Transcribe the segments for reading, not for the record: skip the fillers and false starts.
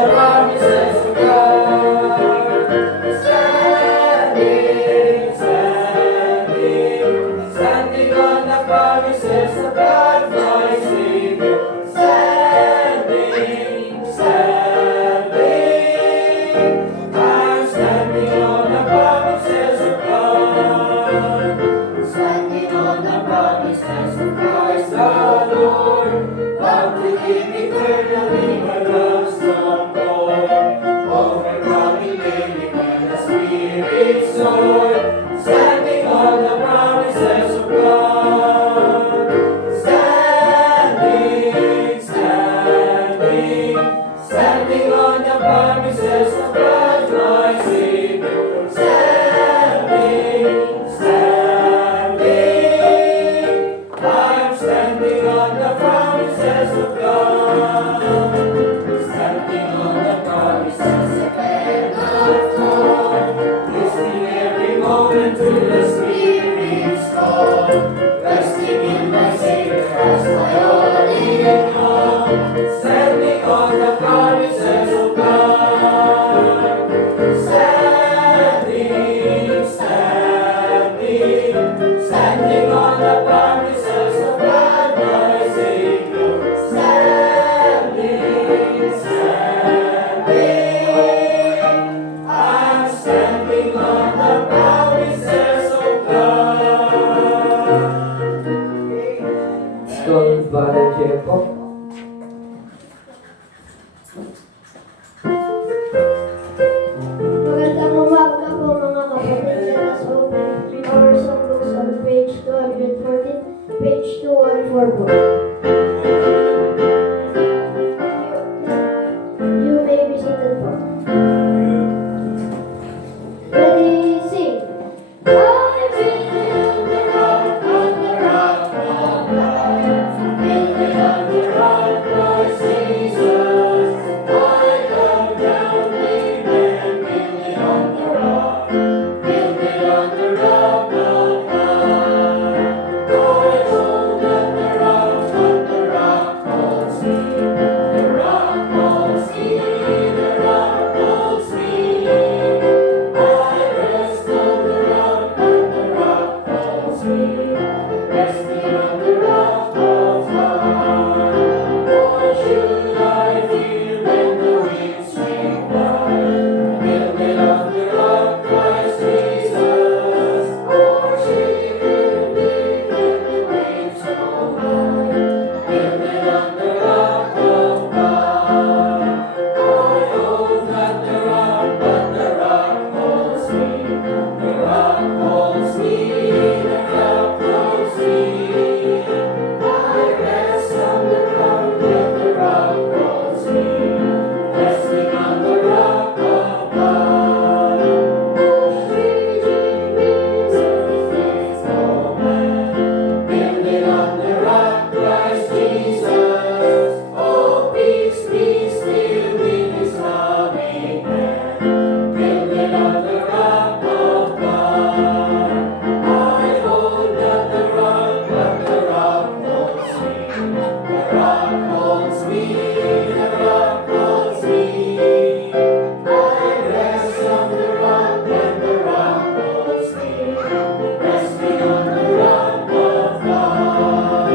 Promises of God, standing, standing, standing on the promises of God, my Savior. Standing, standing, I'm standing on the promises of God, standing on the promises of Christ the Lord, bound to give eternally my love's done for, overcoming daily when the Spirit sword, standing on the promises of God, standing, standing, standing on the promises of God, my Savior, standing, standing, I'm standing on the promises of God, standing on the promises of God, listening every moment to the Spirit's call, resting in my Savior as my only and all, standing on the promises of God, standing, standing, standing on the promises of God, my Savior, standing, standing, I'm standing on the promises of God. Let's go with Father Jacob. Magandang umaga po mga kapatid. Let us open our songbooks on page 214, page 214 po. You may be seated po. Ready, sing! I build the rock on the rock of life, build it on the rock, Christ Jesus. I come down, lean and build it on the rock, build it on the rock of God. I hold that the rock holds me, the rock holds me, the rock holds me. I rest on the rock and the rock holds me, resting on the rock of God. What should I fear when the winds swing by? Build it on the rock, Christ Jesus. Or shake and leave when the waves roll high. Build it on the rock of God. I hold not the rock, but the rock holds me. The rock holds me, the rock holds me. I rest on the rock when the rock holds me, resting on the rock of God. Raging winds of the days go by, build it on the rock, Christ Jesus. Oh, peace, peace, still with His loving hand, build it on the rock of God. I hold not the rock, but the rock holds me. The rock holds me, the rock holds me. I rest on the rock, and the rock holds me, resting on the rock of God.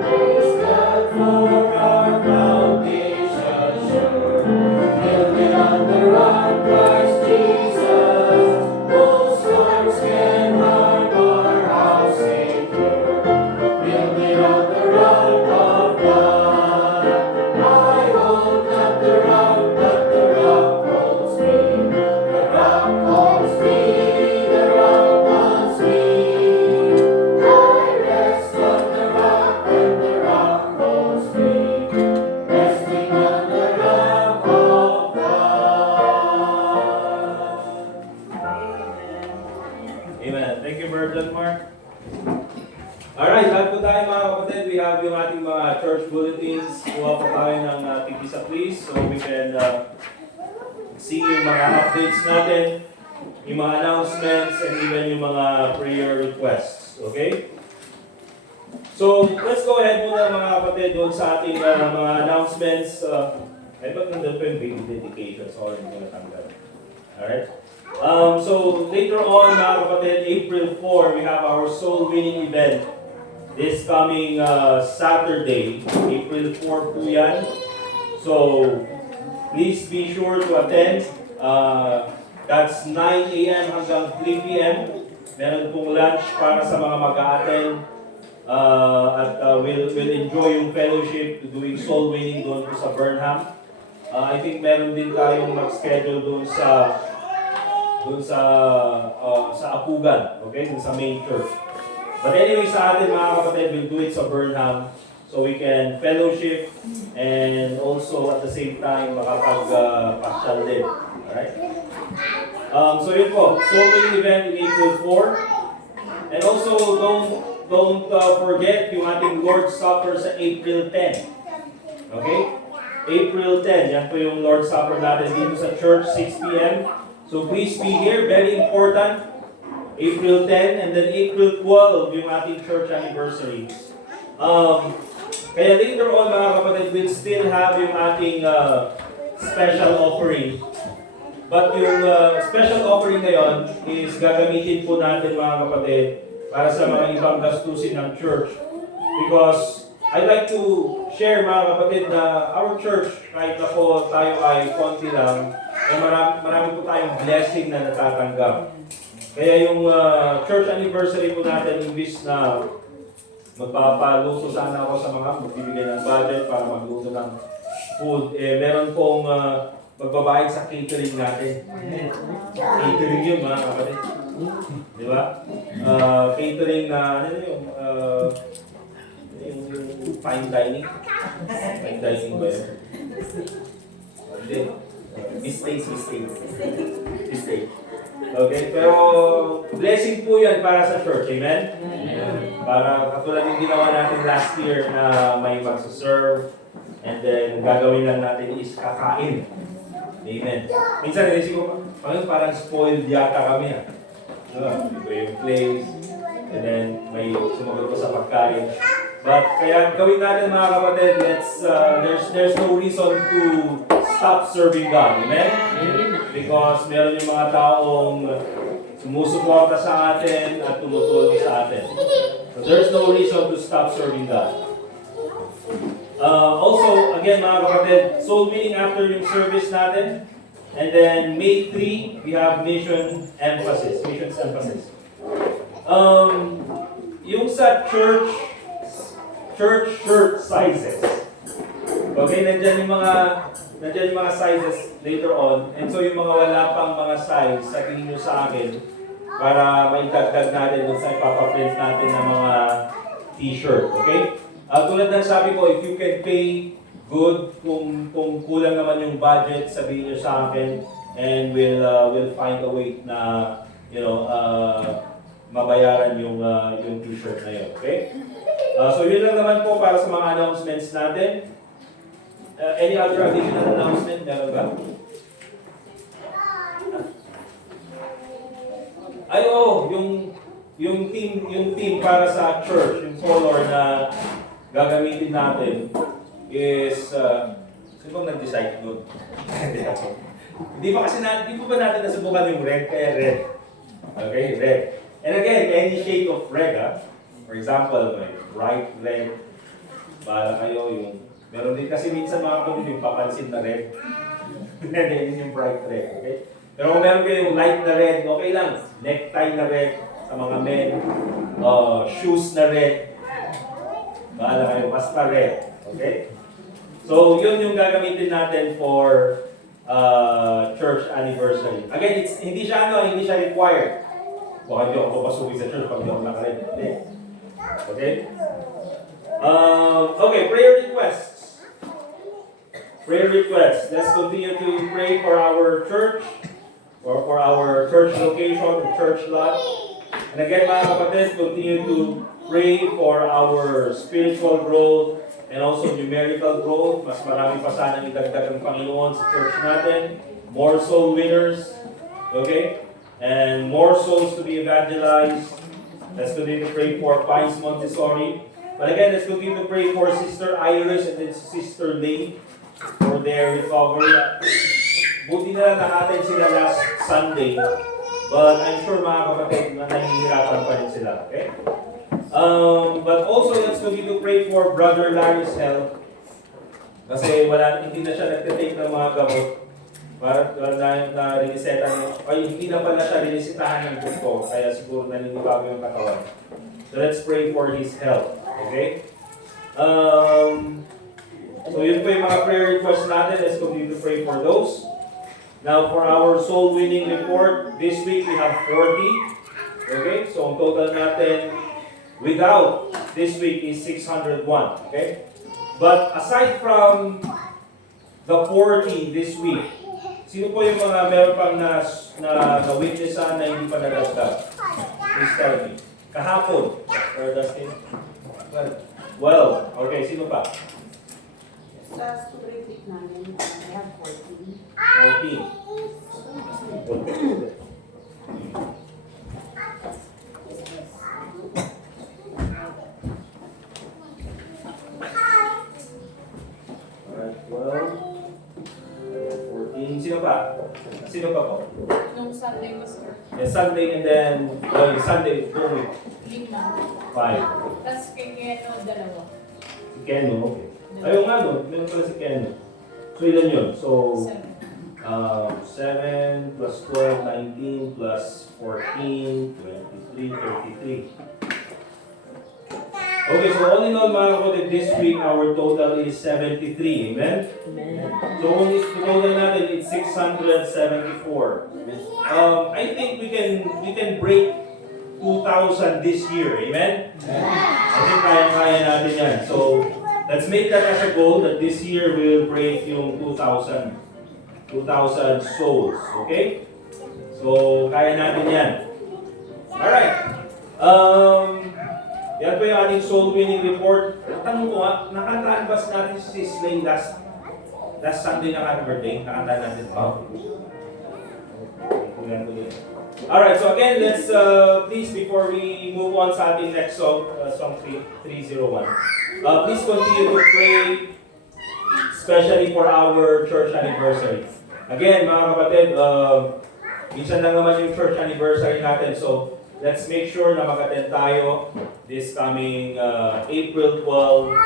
Praise God for our foundation sure, build it on the rock, Christ Jesus. No storms can harm our house secure, build it on the rock of God. I hold not the rock, but the rock holds me. The rock holds me, the rock holds me. I rest on the rock, and the rock holds me, resting on the rock of God. Amen. Thank you, Virgin Mark. Alright, lahat po tayo mga kapatid. We have yung ating mga church bulletins. Kuha po tayo ng tigisa please so we can see yung mga updates natin, yung mga announcements, and even yung mga prayer requests. Okay? So, let's go ahead muna mga kapatid doon sa ating mga announcements. Ay, ba't nandun pa yung baby dedication? So, hindi ko natanggal. Alright? So, later on, mga kapatid, April 4, we have our soul winning event. This coming Saturday, April 4 po yan. So, please be sure to attend. That's 9 a.m. hanggang 3 p.m. Meron pong lunch para sa mga mag-a-attend. At we'll enjoy yung fellowship, doing soul winning doon po sa Burnham. I think meron din tayong mag-schedule doon sa Apugan, okay? Doon sa main church. But anyway, sa atin mga kapatid, we'll do it sa Burnham so we can fellowship and also at the same time makapag-pasyal din. Alright? So yun po, soul winning event in April 4. And also, don't forget yung ating Lord's Supper sa April 10. Okay? April 10, yan po yung Lord's Supper natin dito sa church, 6 p.m. So please be here, very important. April 10 and then April 12, yung ating church anniversary. Kaya later on mga kapatid, we'll still have yung ating special offering. But yung special offering ngayon is gagamitin po natin mga kapatid para sa mga ibang gastusin ng church. Because I'd like to share mga kapatid na our church, kahit na po tayo ay konti lang, ay marami po tayong blessing na natatanggap. Kaya yung church anniversary po natin, imbis na magpapaluto sana ako sa mga magbibigay ng budget para magluto ng food, meron pong magbabayad sa catering natin. Catering yun mga kapatid. Di ba? Catering na, ano yun, yung fine dining. Fine dining ba yun? Hindi. Mistake. Okay, pero blessing po yan para sa church, amen? Para katulad yung ginawa natin last year na may magsaserve and then gagawin lang natin is kakain. Amen. Minsan naisip ko, parang spoiled yata kami. Iba yung place, and then may sumagot ko sa pagkain. But kaya gawin natin mga kapatid, there's no reason to stop serving God. Amen? Because meron yung mga taong sumusuporta sa atin at tumutulong sa atin. So there's no reason to stop serving God. Also, again mga kapatid, soul winning after yung service natin. And then May 3, we have missions emphasis. Yung sa church shirt sizes. Okay, nandiyan yung mga sizes later on. And so yung mga wala pang mga size, sabihin nyo sa akin para maitagdag natin dun sa ipapaprint natin ng mga t-shirt. Okay? Tulad ng sabi ko, if you can pay good, kung kulang naman yung budget, sabihin nyo sa akin and we'll find a way na mabayaran yung t-shirt na yun. Okay? So yun lang naman po para sa mga announcements natin. Any other additional announcement? Meron ba? Yung team para sa church, yung color na gagamitin natin is sino bang nag-decide doon? Hindi pa natin nasubukan yung red, kaya red. Okay, red. And again, any shade of red, For example, may bright red. Para kayo yung... Meron din kasi minsan mga kapatid yung papansin na red. Yun yung bright red, okay? Pero kung meron kayo yung light na red, okay lang. Necktie na red sa mga men. Shoes na red. Bahala kayo, basta red. Okay? So, yun yung gagamitin natin for church anniversary. Again, hindi siya required. Baka hindi ako papasukin sa church pag hindi ako naka-red. Okay? Okay, prayer requests. Prayer requests. Let's continue to pray for our church, or for our church location, the church lot. And again, mga kapatid, continue to pray for our spiritual growth and also numerical growth. Mas marami pa sana idagdag ng Panginoon sa church natin. More soul winners. Okay? And more souls to be evangelized. Let's continue to pray for Pines Montessori. But again, let's continue to pray for Sister Iris and then Sister Lee. for their recovery. Buti na lang nakaten sila last Sunday, but I'm sure mga kapatid na nahihirapan pa rin sila, okay? But also, let's continue to pray for Brother Larry's health. Kasi hindi na siya nagtitake ng mga gamot. Para na-resetan hindi na pala siya rinisitahan ng doktor, kaya siguro naninibago yung katawan. So let's pray for his health, okay? So yun po yung mga prayer requests natin. Let's continue to pray for those. Now for our soul winning report, this week we have 40. Okay, so ang total natin without this week is 601. Okay? But aside from the 40 this week, sino po yung mga meron pang na-witnessan na hindi pa nadagdag? Please tell me. Kahapon, or Dustin? 12. Okay, sino pa? Sa school retreat namin, I have 14. 14. Alright, 12. 14. Sino pa? Sino pa po? Nung Sunday, Pastor. Yes, Sunday and then, Sunday, 2 week. 5. 5. Tapos kay Keno, 2. Si Keno, okay. Ayun nga no, meron pala si Keno. So ilan yun? So, 7 plus 12, 19 plus 14, 23, 33. Okay, so all in all mga kapatid, this week our total is 73, amen? So only the total natin is 674. I think we can break 2,000 this year, amen? I think kaya natin yan. So let's make that as a goal that this year we will break yung 2,000 souls, okay? So kaya natin yan. Alright. Yan po yung ating soul winning report. Tanong ko nga, nakantaan ba natin si Slay last Sunday na happy birthday? Nakantaan natin ba? Alright, so again, let's please before we move on sa ating next song, song 301, please continue to pray especially for our church anniversary. Again, mga kapatid, minsan lang naman yung church anniversary natin, so let's make sure na mag-attend tayo this coming April 12.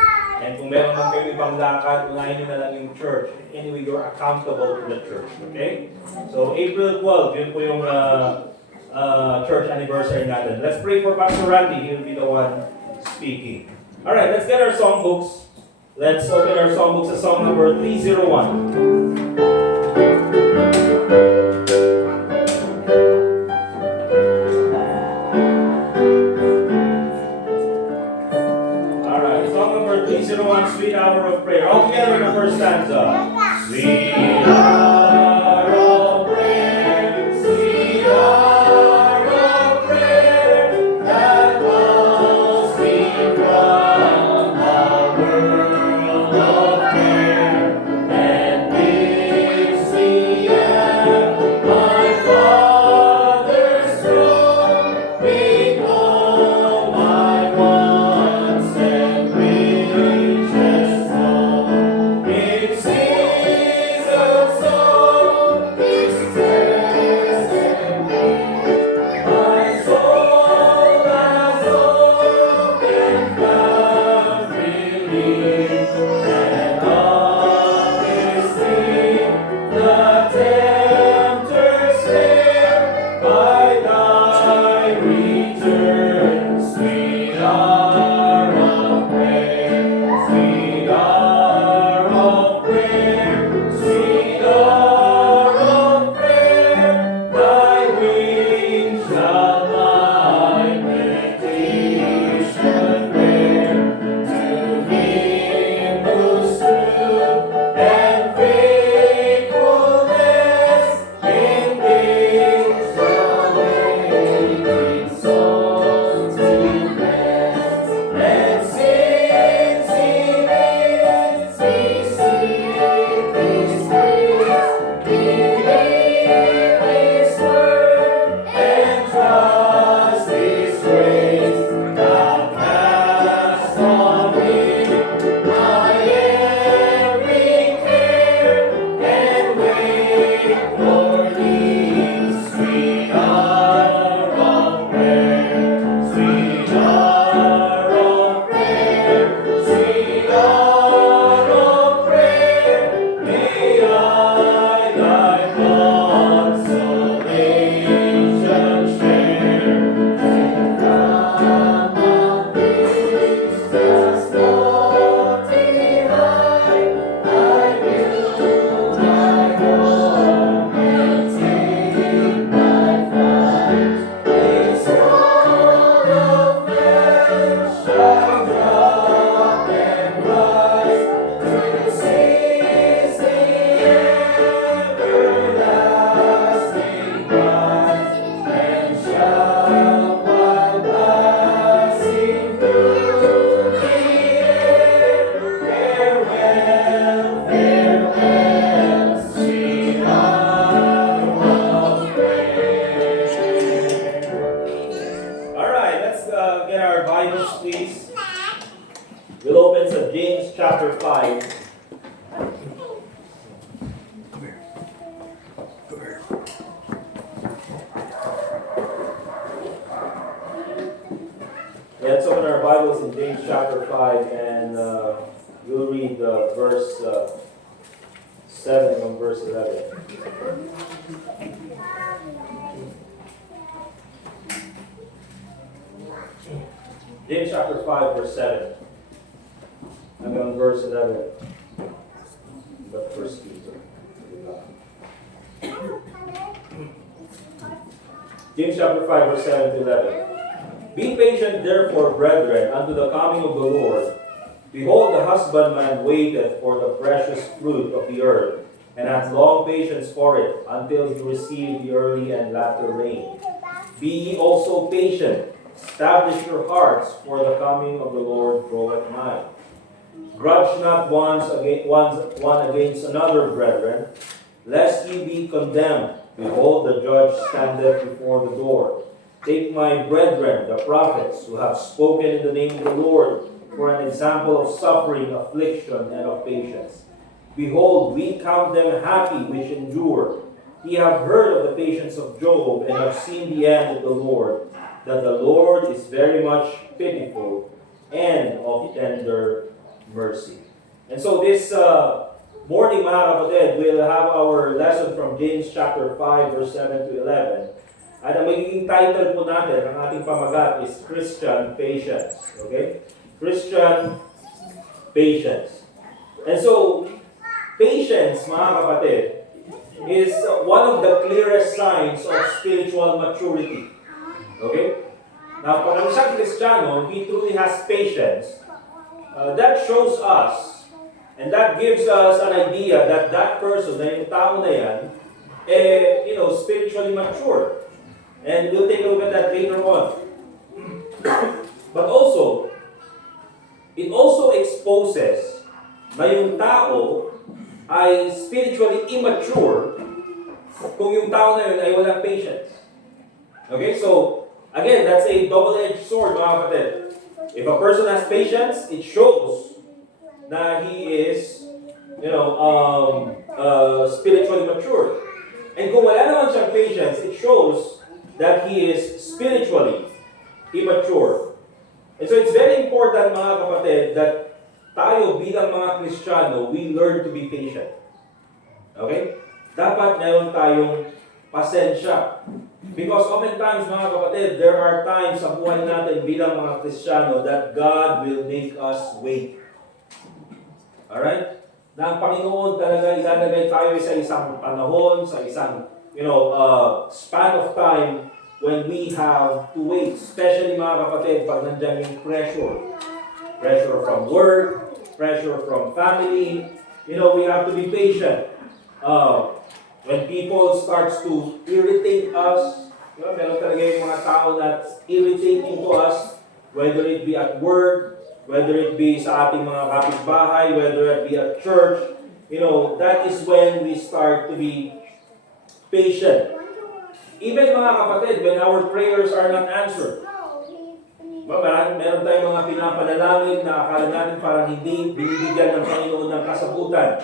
And kung meron man kayo ibang lakad, unahin nyo na lang yung church. Anyway, you're accountable to the church. Okay? So April 12, yun po yung church anniversary natin. Let's pray for Pastor Randy. He'll be the one speaking. Alright, let's get our songbooks. Let's open our songbooks sa song number 301. Sweet hour of prayer. All together in the first stanza. Sweet hour of prayer, sweet hour of prayer, that calls me from a world of care, and Bibles in James chapter 5 and we'll read verse 7 and verse 11. James chapter 5 verse 7 hanggang verse 11. But first Peter. James chapter 5 verse 7 to 11. Be patient therefore, brethren, unto the coming of the Lord. Behold, the husbandman waiteth for the precious fruit of the earth, and hath long patience for it, until he receive the early and latter rain. Be ye also patient, establish your hearts, for the coming of the Lord draweth nigh. Grudge not one against another, brethren, lest ye be condemned. Behold, the judge standeth before the door. Take my brethren, the prophets, who have spoken in the name of the Lord, for an example of suffering, affliction, and of patience. Behold, we count them happy which endure. Ye have heard of the patience of Job, and have seen the end of the Lord, that the Lord is very much pitiful, and of tender mercy. And so this morning, mga kapatid, we'll have our lesson from James chapter 5, verse 7 to 11. At ang magiging title po natin, ang ating pamagat is Christian Patience. Okay? Christian Patience. And so, patience, mga kapatid, is one of the clearest signs of spiritual maturity. Okay? Now, pag ang isang Kristiyano, he truly has patience, that shows us, and that gives us an idea that that person, na yung tao na yan, spiritually mature. And we'll take a look at that later on. But also, it also exposes na yung tao ay spiritually immature kung yung tao na yun ay walang patience. Okay, so, again, that's a double-edged sword, mga kapatid. If a person has patience, it shows na he is, spiritually mature. And kung wala naman siyang patience, it shows that he is spiritually immature. And so it's very important, mga kapatid, that tayo bilang mga Kristiyano, we learn to be patient. Okay? Dapat meron tayong pasensya. Because oftentimes, mga kapatid, there are times sa buhay natin bilang mga Kristiyano that God will make us wait. Alright? Na ang Panginoon talaga ilalagay tayo sa isang panahon, sa isang span of time when we have to wait. Especially, mga kapatid, pag nandiyan yung pressure. Pressure from work, pressure from family. We have to be patient. When people starts to irritate us, meron talaga yung mga tao that's irritating to us, whether it be at work, whether it be sa ating mga kapitbahay, whether it be at church, that is when we start to be patient. Even, mga kapatid, when our prayers are not answered. Meron tayong mga pinapanalangin na akala natin parang hindi binibigyan ng Panginoon ng kasagutan.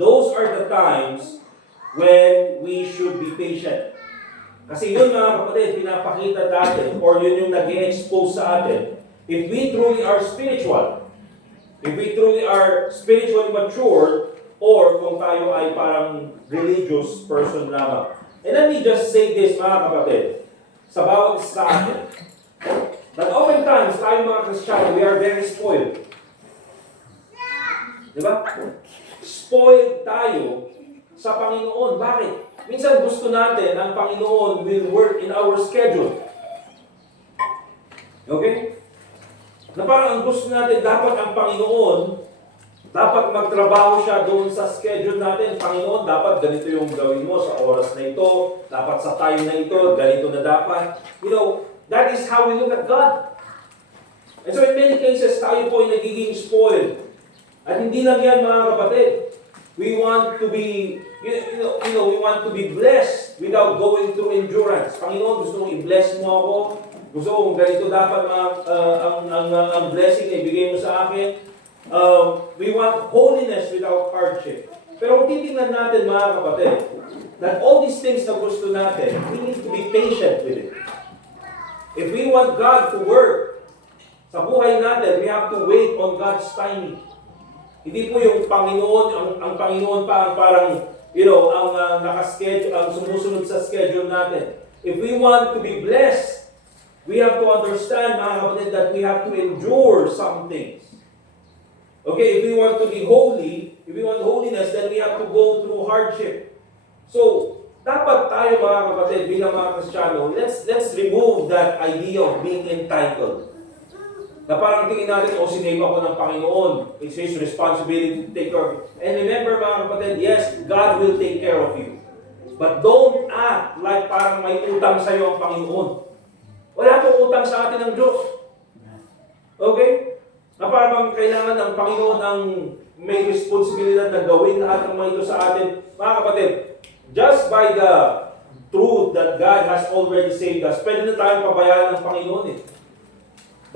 Those are the times when we should be patient. Kasi yun, mga kapatid, pinapakita natin, or yun yung nag-expose sa atin. If we truly are spiritual, if we truly are spiritually mature, or kung tayo ay parang religious person lamang. And let me just say this, mga kapatid, sa bawat sa atin, that oftentimes, tayo mga Kristiyano, we are very spoiled. Diba? Spoiled tayo sa Panginoon. Bakit? Minsan gusto natin ang Panginoon will work in our schedule. Okay? Na parang ang gusto natin, dapat ang Panginoon, dapat magtrabaho siya doon sa schedule natin. Panginoon, dapat ganito yung gawin mo sa oras na ito, dapat sa time na ito, ganito na dapat. That is how we look at God. And so in many cases, tayo po ay nagiging spoiled. At hindi lang yan, mga kapatid. We want to be, we want to be blessed without going through endurance. Panginoon, gusto mong i-bless mo ako. Gusto mong ganito dapat ang blessing na ibigay mo sa akin. We want holiness without hardship. Pero kung titingnan natin, mga kapatid, that all these things na gusto natin, we need to be patient with it. If we want God to work Sa buhay natin, we have to wait on God's timing. Hindi po yung Panginoon, ang Panginoon pa ang parang, ang nakaschedule, ang sumusunod sa schedule natin. If we want to be blessed, we have to understand, mga kapatid, that we have to endure some things. Okay, if we want to be holy, if we want holiness, then we have to go through hardship. So, dapat tayo mga kapatid, bilang mga Kristiyano, let's remove that idea of being entitled. Na parang tingin natin, sinave ako ng Panginoon. It's His responsibility to take care of you. And remember mga kapatid, yes, God will take care of you. But don't act like parang may utang sa iyo ang Panginoon. Wala pong utang sa atin ng Diyos. Okay? Na parang kailangan ng Panginoon ang may responsibilidad na gawin lahat ng mga ito sa atin. Mga kapatid, just by the truth that God has already saved us, pwede na tayong pabayaan ng Panginoon eh.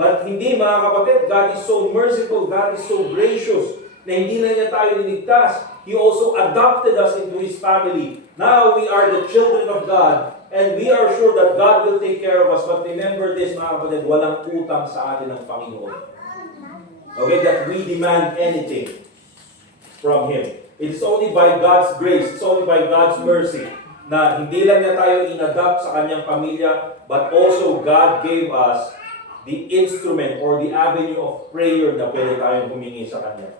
But hindi mga kapatid, God is so merciful, God is so gracious, na hindi na niya tayo niligtas. He also adopted us into His family. Now we are the children of God, and we are sure that God will take care of us. But remember this mga kapatid, walang utang sa atin ng Panginoon. Okay, that we demand anything from Him. It's only by God's grace, it's only by God's mercy, na hindi lang niya tayo in-adopt sa kanyang pamilya, but also God gave us the instrument or the avenue of prayer na pwede tayong humingi sa Kanya.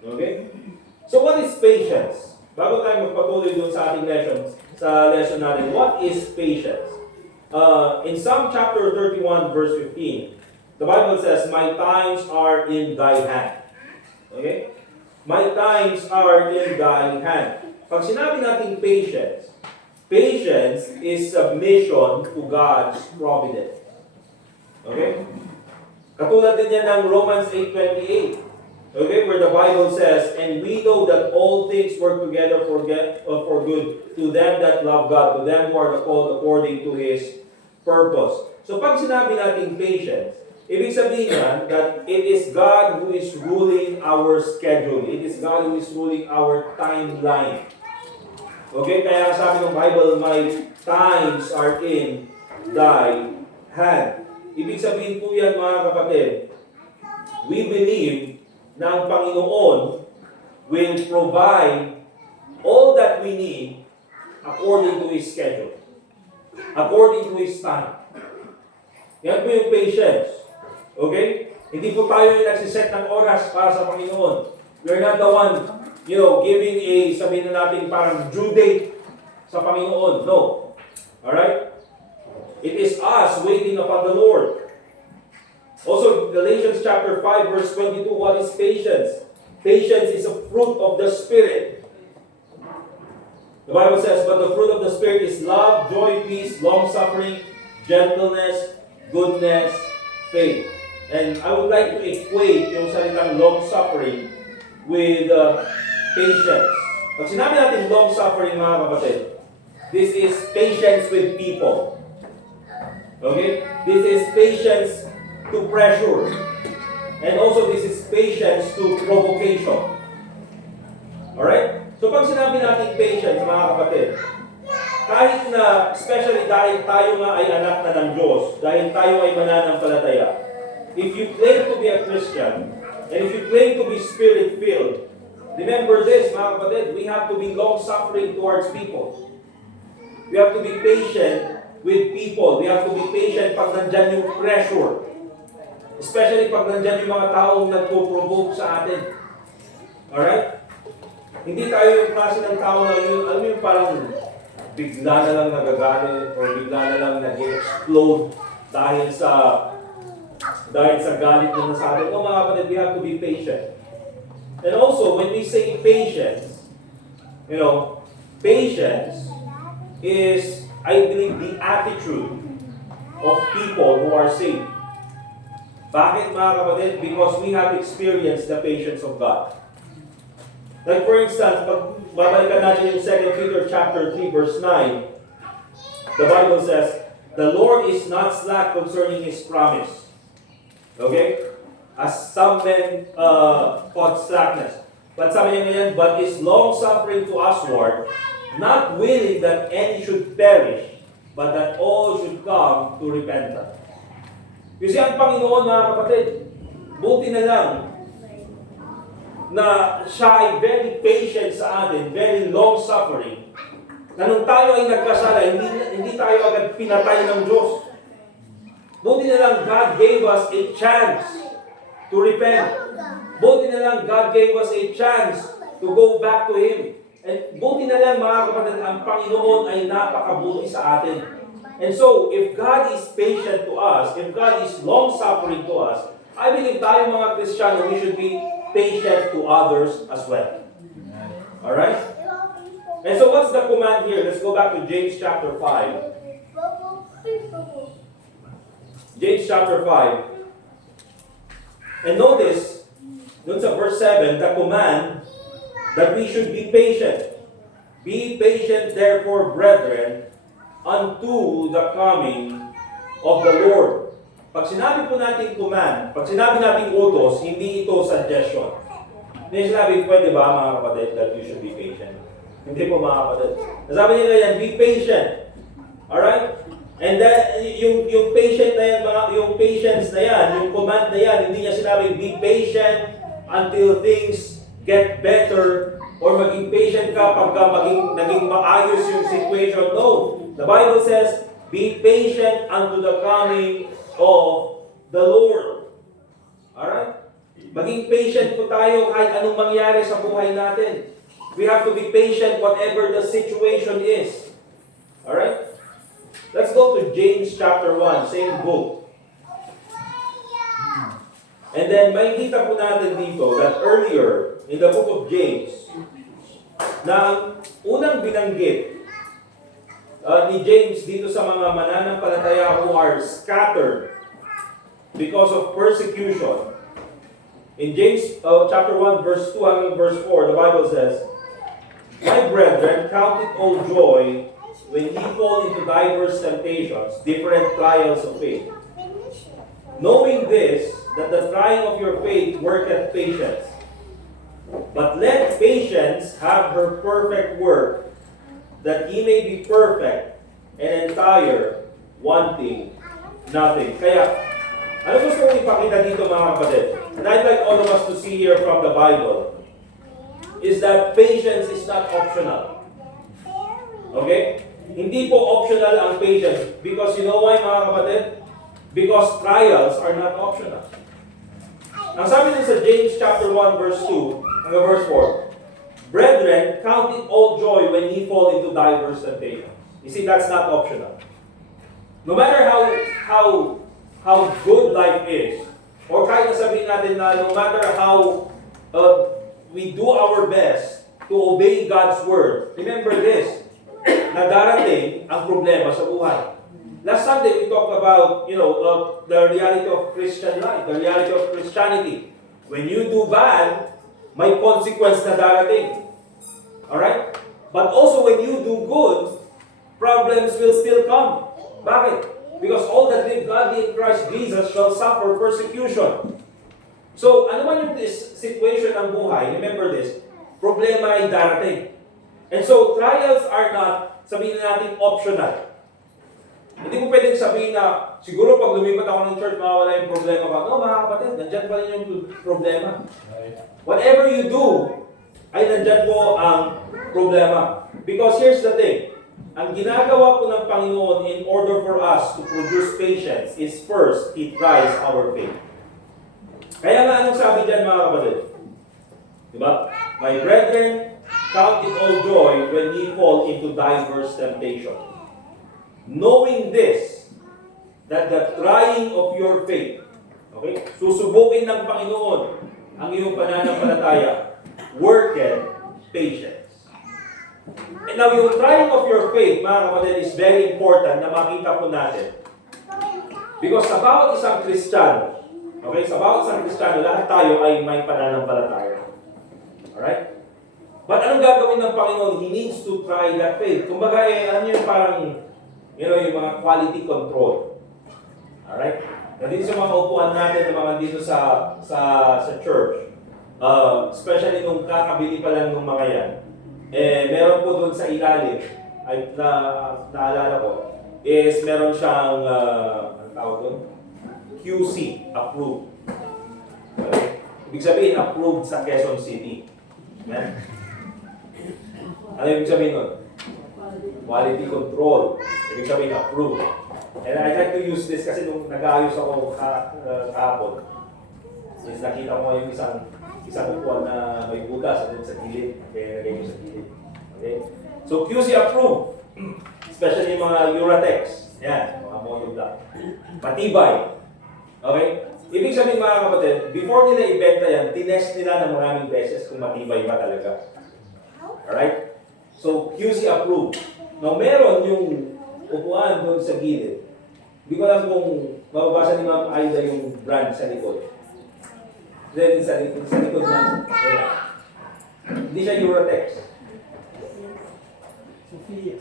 Okay? So what is patience? Bago tayo magpatuloy dun sa ating lesson natin, what is patience? In Psalm chapter 31 verse 15, the Bible says, "My times are in thy hand." Okay? My times are in thy hand. Pag sinabi natin patience, patience is submission to God's providence. Okay? Katulad din yan ng Romans 8:28. Okay, where the Bible says, "And we know that all things work together for good to them that love God, to them who are called according to His purpose." So pag sinabi natin patience, ibig sabihin yan that it is God who is ruling our schedule. It is God who is ruling our timeline. Okay, kaya sabi ng Bible, "My times are in thy hand." Ibig sabihin po yan mga kapatid, we believe na ang Panginoon will provide all that we need according to His schedule, according to His time. Yan po yung patience. Okay? Hindi po tayo yung nagsiset ng oras para sa Panginoon. We're not the one, giving sabihin na natin parang due date sa Panginoon. No. Alright? It is us waiting upon the Lord. Also, Galatians chapter 5 verse 22, what is patience? Patience is a fruit of the Spirit. The Bible says, "But the fruit of the Spirit is love, joy, peace, long-suffering, gentleness, goodness, faith." And I would like to equate yung salitang long-suffering with patience. Pag sinabi natin long-suffering mga kapatid, this is patience with people. Okay? This is patience to pressure. And also this is patience to provocation. Alright? So pag sinabi natin patience, mga kapatid, kahit na, especially dahil tayo nga ay anak na ng Diyos, dahil tayo ay mananampalataya, if you claim to be a Christian, and if you claim to be Spirit-filled, remember this, mga kapatid, we have to be long-suffering towards people. We have to be patient with people. We have to be patient pag nandyan yung pressure. Especially pag nandyan yung mga taong nagpo-provoke sa atin. Alright? Hindi tayo yung klase ng tao na yun, alam mo yung parang bigla na lang nagagalit or bigla na lang nag-explode dahil sa galit na nasa atin. O mga kapatid, we have to be patient. And also, when we say patience, patience is, I believe, the attitude of people who are saved. Bakit mga kapatid? Because we have experienced the patience of God. Like for instance, pag babalikan natin yung 2 Peter chapter 3 verse 9, the Bible says, "The Lord is not slack concerning His promise." Okay? As some men thought slackness. But sabi niya ngayon, "But is long-suffering to usward, not willing that any should perish, but that all should come to repentance." Kasi ang Panginoon, mga kapatid, buti na lang na siya ay very patient sa atin, very long-suffering, na nung tayo ay nagkasala, hindi tayo agad pinatay ng Diyos. Buti na lang God gave us a chance to repent. Buti na lang God gave us a chance to go back to Him. And buti na lang mga kapatid, ang Panginoon ay napakabuti sa atin. And so, if God is patient to us, if God is long-suffering to us, I believe tayo mga Kristiyano, we should be patient to others as well. Alright? And so what's the command here? Let's go back to James chapter 5. James chapter 5. And notice, dun sa verse 7, the command that we should be patient. Be patient therefore, brethren, unto the coming of the Lord. Pag sinabi po natin command, pag sinabi natin utos, hindi ito suggestion. Hindi sinabi, pwede ba mga kapatid, that you should be patient? Hindi po mga kapatid. Nasabi nila yan, be patient. Alright? And that, yung patient na yan, yung patience na yan, yung command na yan, hindi niya sinabi, be patient until things get better, or maging patient ka pagka naging maayos yung situation. No. The Bible says, be patient unto the coming of the Lord. Alright? Maging patient po tayo kahit anong mangyari sa buhay natin. We have to be patient whatever the situation is. Alright? Let's go to James chapter 1, same book. And then makikita po natin dito that earlier in the book of James, na ang unang binanggit ni James dito sa mga mananampalataya who are scattered because of persecution. In James chapter 1 verse 2 hanggang verse 4, the Bible says, my brethren, count it all joy when ye fall into diverse temptations, different trials of faith. Knowing this, that the trying of your faith worketh patience. But let patience have her perfect work, that ye may be perfect and entire, wanting nothing. Kaya, ano gusto kong ipakita dito mga kapatid? And I'd like all of us to see here from the Bible, is that patience is not optional. Okay? Hindi po optional ang patience. Because you know why mga kapatid? Because trials are not optional. Ang sabi din sa James chapter 1 verse 2, hanggang verse 4, brethren, count it all joy when ye fall into diverse temptations. You see, that's not optional. No matter how good life is, or kahit nasabihin natin na no matter how we do our best to obey God's word, remember this, na darating ang problema sa buhay. Last Sunday, we talked about, the reality of Christian life, the reality of Christianity. When you do bad, may consequence na darating. Alright? But also when you do good, problems will still come. Bakit? Because all that live godly in Christ Jesus shall suffer persecution. So, ano man yung situation ng buhay, remember this, problema ay darating. And so, trials are not, sabihin natin, optional. Hindi mo pwedeng sabihin na, siguro pag lumipat ako ng church, mawawala yung problema ka. No, mga kapatid, nandyan pa rin yung problema. Whatever you do, ay nandyan po ang problema. Because here's the thing, ang ginagawa po ng Panginoon in order for us to produce patience is first, He tries our faith. Kaya nga anong sabi dyan mga kapatid? Diba? My brethren, count it all joy when ye fall into diverse temptation. Knowing this, that the trying of your faith, okay, susubukin ng Panginoon ang iyong pananampalataya, worketh patience. And now, yung trying of your faith, mga kapatid, is very important na makita po natin. Because sa bawat isang Kristiyano, okay, sa bawat isang Kristiyano, lahat tayo ay may pananampalataya. Alright? But anong gagawin ng Panginoon? He needs to try that faith. Kumbaga, ano yung parang, yung mga quality control. Alright? Nandito sa mga upuan natin na mga dito sa church, especially nung kakabili pa lang ng mga yan, meron po doon sa ilalim, ay naalala ko, is meron siyang, anong tawag doon? QC, approved. Okay? Ibig sabihin, approved sa Quezon City. Amen? Ano ibig sabihin nun? Quality control. Ibig sabihin, approved. And I like to use this kasi nung nag-aayos ako kahapon, since nakita ko yung isang upuan na may butas at sa gilid, kaya nagay yung sa gilid. Okay? So QC approved, especially yung mga Uratex. Yan, mga monoblock. Matibay. Okay? Ibig sabihin mga kapatid, before nila ibenta yan, tinest nila ng maraming beses kung matibay ba talaga. Alright? So QC approved. Now meron yung upuan doon sa gilid. Hindi ko alam kung mababasa ni Ma'am Aida yung brand sa likod. Then sa likod na. Hindi siya Uratex. Sophia.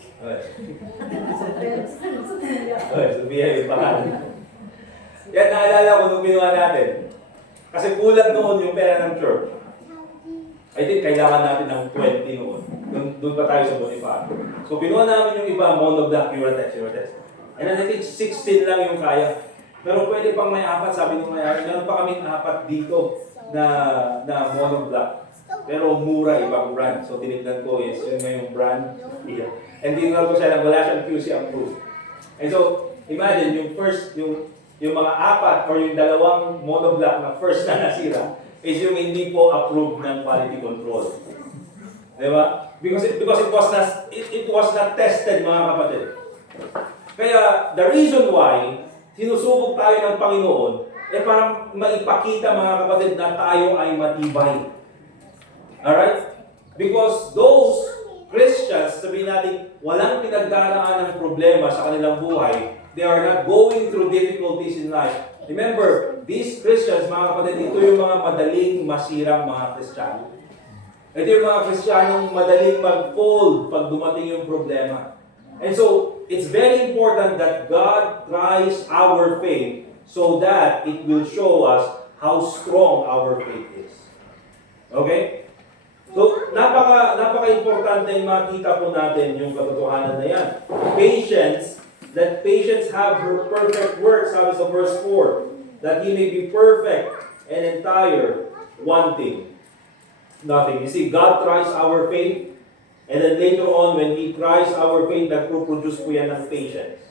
Okay, Sophia yung pangalan. Yan, naalala ko nung pinuha natin. Kasi kulang noon yung pera ng church. I think kailangan natin ng 20 noon. Doon pa tayo sa Bonifacio. So pinuha namin yung iba, monoblock, Uratex. And then I think 16 lang yung kaya. Pero pwede pang may apat, sabi nung may-ari. Meron pa kaming apat dito na monoblock. Pero mura, ibang brand. So tinignan ko, yes, yun nga yung brand. Yeah. And tinignan ko siya na wala siyang QC approved. And so, imagine, yung mga apat or yung dalawang monoblock na first na nasira is yung hindi po approved ng quality control. Diba? Because it was not tested, mga kapatid. Kaya, the reason why sinusubok tayo ng Panginoon para maipakita, mga kapatid, na tayo ay matibay. Alright? Because those Christians, sabihin natin, walang pinagdaraan ng problema sa kanilang buhay. They are not going through difficulties in life. Remember, these Christians, mga kapatid, ito yung mga madaling masirang mga Kristiyano. Ito yung mga Kristiyanong madaling mag-fold pag dumating yung problema. And so, it's very important that God tries our faith so that it will show us how strong our faith is. Okay? So, napaka-importante yung makita po natin yung katotohanan na yan. Patience, that patience have her perfect work, sabi sa verse 4, that he may be perfect and entire, wanting nothing. You see, God tries our faith, and then later on, when He tries our faith, nagpo-produce po yan ng patience.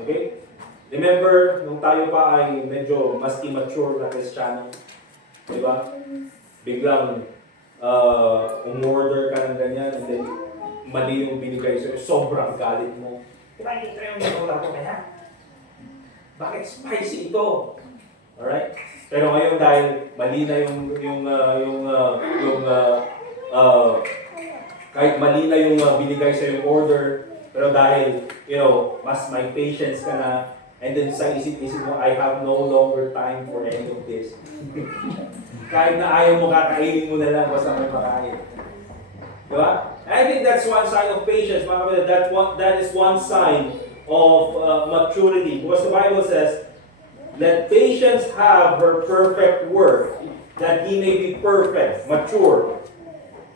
Okay? Remember, nung tayo pa ay medyo mas immature na Kristiyano, di ba? Biglang umorder ka ng ganyan, and then mali yung binigay sa'yo, sobrang galit mo. Diba, hindi yung nagula ko kaya? Bakit spicy ito? Alright? Pero ngayon dahil mali na kahit mali na yung binigay sa yung order, pero dahil, mas may patience ka na, and then sa isip-isip mo, I have no longer time for any of this. Kahit na ayaw mo, kakainin mo na lang, basta may makain. Diba? I think that's one sign of patience. That is one sign of maturity. Because the Bible says, let patience have her perfect work, that he may be perfect, mature,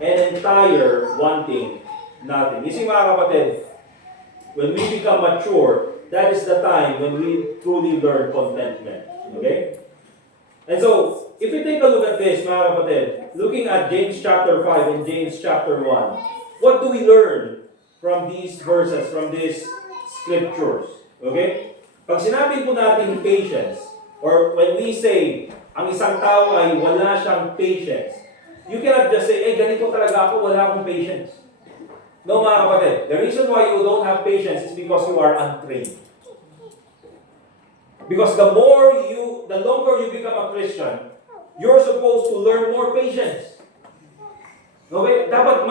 and entire, wanting nothing. You see, mga kapatid, when we become mature, that is the time when we truly learn contentment. Okay? And so, if we take a look at this, mga kapatid, looking at James chapter 5 and James chapter 1, what do we learn from these verses, from these scriptures? Okay? Pag sinabi po natin patience, or when we say, ang isang tao ay wala siyang patience, you cannot just say, ganito talaga ako, wala akong patience. No, mga kapatid, the reason why you don't have patience is because you are untrained. Because the longer you become a Christian, you're supposed to learn more patience. Okay? Dapat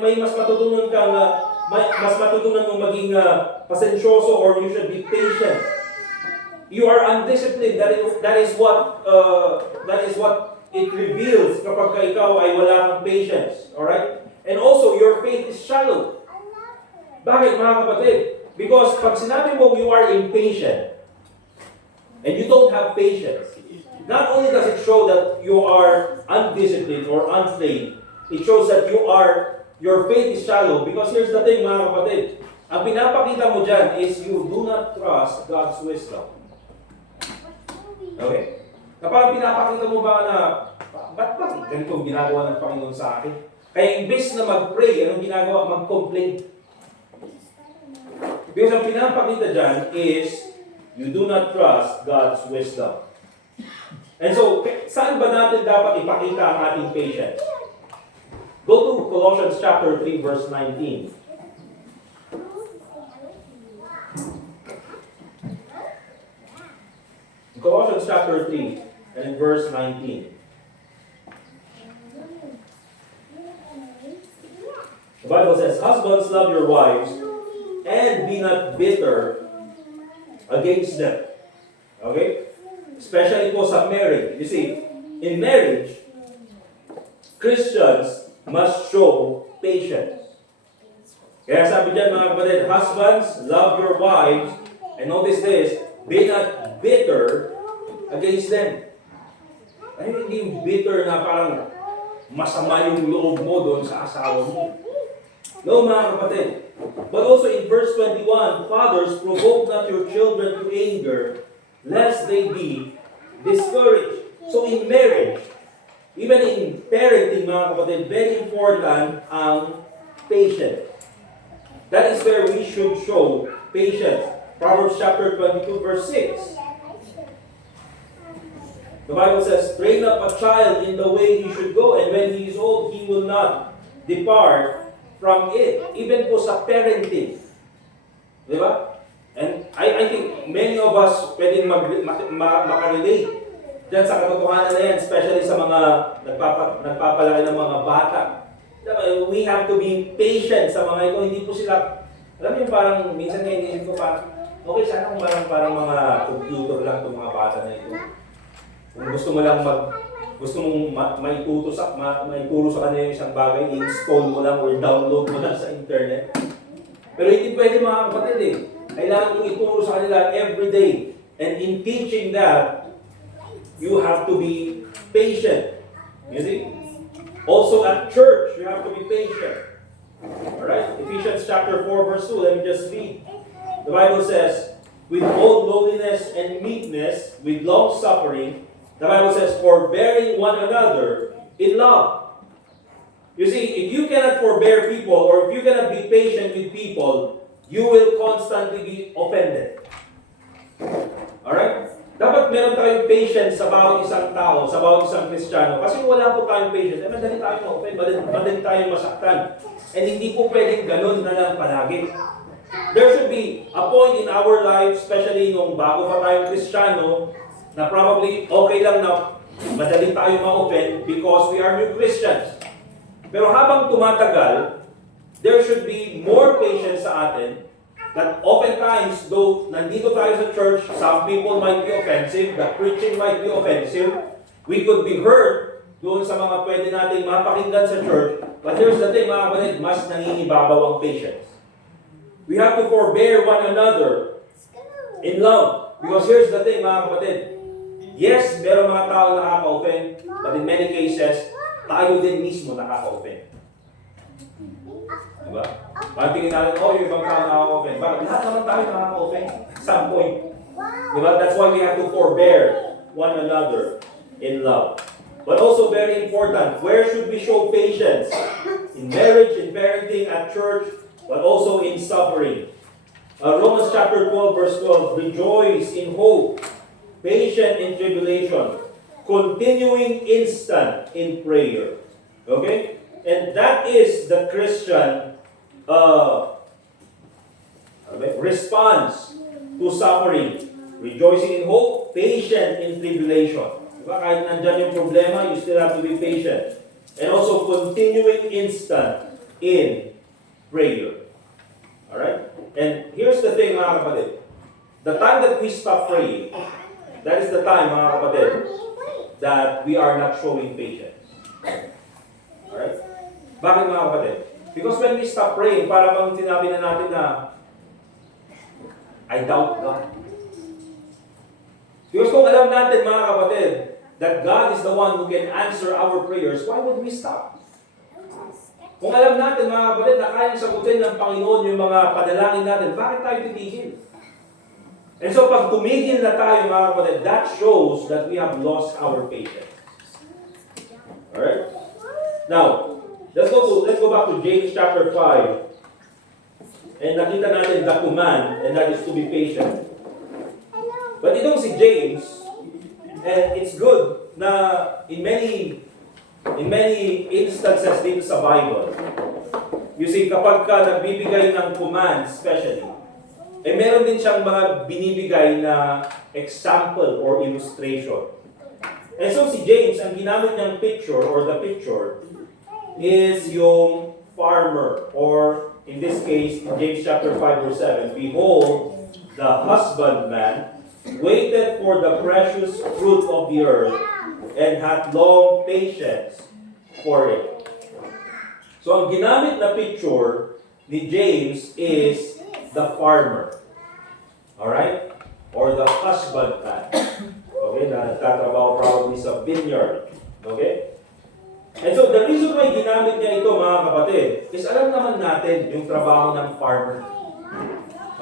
may mas matutunan kang mas matutunan mong maging pasensyoso, or you should be patient. You are undisciplined. That is what it reveals kapag ikaw ay wala kang patience. Alright? And also, your faith is shallow. Bakit, mga kapatid? Because pag sinabi mo you are impatient and you don't have patience, not only does it show that you are undisciplined or untrained, it shows that your faith is shallow. Because here's the thing, mga kapatid. Ang pinapakita mo dyan is you do not trust God's wisdom. Okay? Na parang pinapakita mo ba na, ba't ganito ang ginagawa ng Panginoon sa akin? Kaya imbes na mag-pray, anong ginagawa? Mag-complain. Because ang pinapakita dyan is, you do not trust God's wisdom. And so, saan ba natin dapat ipakita ang ating patience? Go to Colossians chapter 3, verse 19. Colossians chapter 3, and in verse 19. The Bible says, husbands, love your wives, and be not bitter against them. Okay? Especially po sa marriage. You see, in marriage, Christians must show patience. Kaya sabi dyan mga kapatid, husbands, love your wives, and notice this, be not bitter against them. Ay, hindi yung bitter na parang masama yung loob mo doon sa asawa mo. No, mga kapatid. But also in verse 21, fathers, provoke not your children to anger, lest they be discouraged. So in marriage, even in parenting, mga kapatid, very important ang patience. That is where we should show patience. Proverbs chapter 22, verse 6. The Bible says, train up a child in the way he should go, and when he is old, he will not depart from it. Even po sa parenting. Di ba? And I think many of us pwedeng makarelate dyan sa katotohanan na yan, especially sa mga nagpapalaki ng mga bata. We have to be patient sa mga ito. Hindi po sila, alam niyo parang, minsan ngayon inisip ko parang, okay, sana kung parang mga computer lang itong mga bata na ito. Kung gusto mo lang gusto mong maituro sa kanila yung isang bagay, i-install mo lang or download mo lang sa internet. Pero hindi pwede mga kapatid eh. Kailangan mong ituro sa kanila every day. And in teaching that, you have to be patient. You see? Also at church, you have to be patient. Alright? Ephesians chapter 4, verse 2, let me just read. The Bible says, with all lowliness and meekness, with long suffering, the Bible says, forbearing one another in love. You see, if you cannot forbear people, or if you cannot be patient with people, you will constantly be offended. Alright? Dapat meron tayong patience sa bawat isang tao, sa bawat isang Kristiyano. Kasi wala po tayong patience, madali tayong ma-offend, madali tayong masaktan. And hindi po pwedeng ganun na lang palagi. There should be a point in our life, especially nung bago pa tayong Kristiyano, na probably okay lang na madali tayo ma-offend because we are new Christians. Pero habang tumatagal, there should be more patience sa atin that oftentimes, though nandito tayo sa church, some people might be offensive, the preaching might be offensive, we could be hurt doon sa mga pwede nating mapakinggan sa church. But here's the thing, mga kapatid, mas nangingibabaw ang patience. We have to forbear one another in love. Because here's the thing, mga kapatid, yes, meron mga tao nakaka-offend, but in many cases, tayo din mismo nakaka-offend. Diba? Parang tingin natin, oh, yung ibang tao nakaka-offend. Bakit? Lahat naman tayo nakaka-offend at some point. Diba? That's why we have to forbear one another in love. But also very important, where should we show patience? In marriage, in parenting, at church, but also in suffering. Romans chapter 12, verse 12, rejoice in hope, patient in tribulation, continuing instant in prayer. Okay? And that is the Christian response to suffering. Rejoicing in hope, patient in tribulation. Diba? Kahit nandyan yung problema, you still have to be patient. And also continuing instant in prayer. Alright? And here's the thing, mga kapatid. The time that we stop praying, that is the time, mga kapatid, that we are not showing patience. Alright? Bakit, mga kapatid? Because when we stop praying, para bang sinabi na natin na, I doubt God. Because kung alam natin, mga kapatid, that God is the one who can answer our prayers, why would we stop? Kung alam natin, mga kapatid, na kayang sagutin ng Panginoon yung mga panalangin natin, bakit tayo titigil? And so pag tumigil na tayo mga kapatid, that shows that we have lost our patience. Alright? Now, let's go back to James chapter 5. And nakita natin the command, and that is to be patient. But itong si James, and it's good na in many instances dito sa Bible, you see, kapag ka nagbibigay ng command, especially, eh meron din siyang mga binibigay na example or illustration. And so si James, ang ginamit niyang picture or the picture is yung farmer, or in this case, in James chapter 5 verse 7, behold, the husbandman waited for the precious fruit of the earth and had long patience for it. So ang ginamit na picture ni James is the farmer. Alright? Or the husbandman. Okay? Na nagtatrabaho probably sa vineyard. Okay? And so the reason why ginamit niya ito mga kapatid is alam naman natin yung trabaho ng farmer.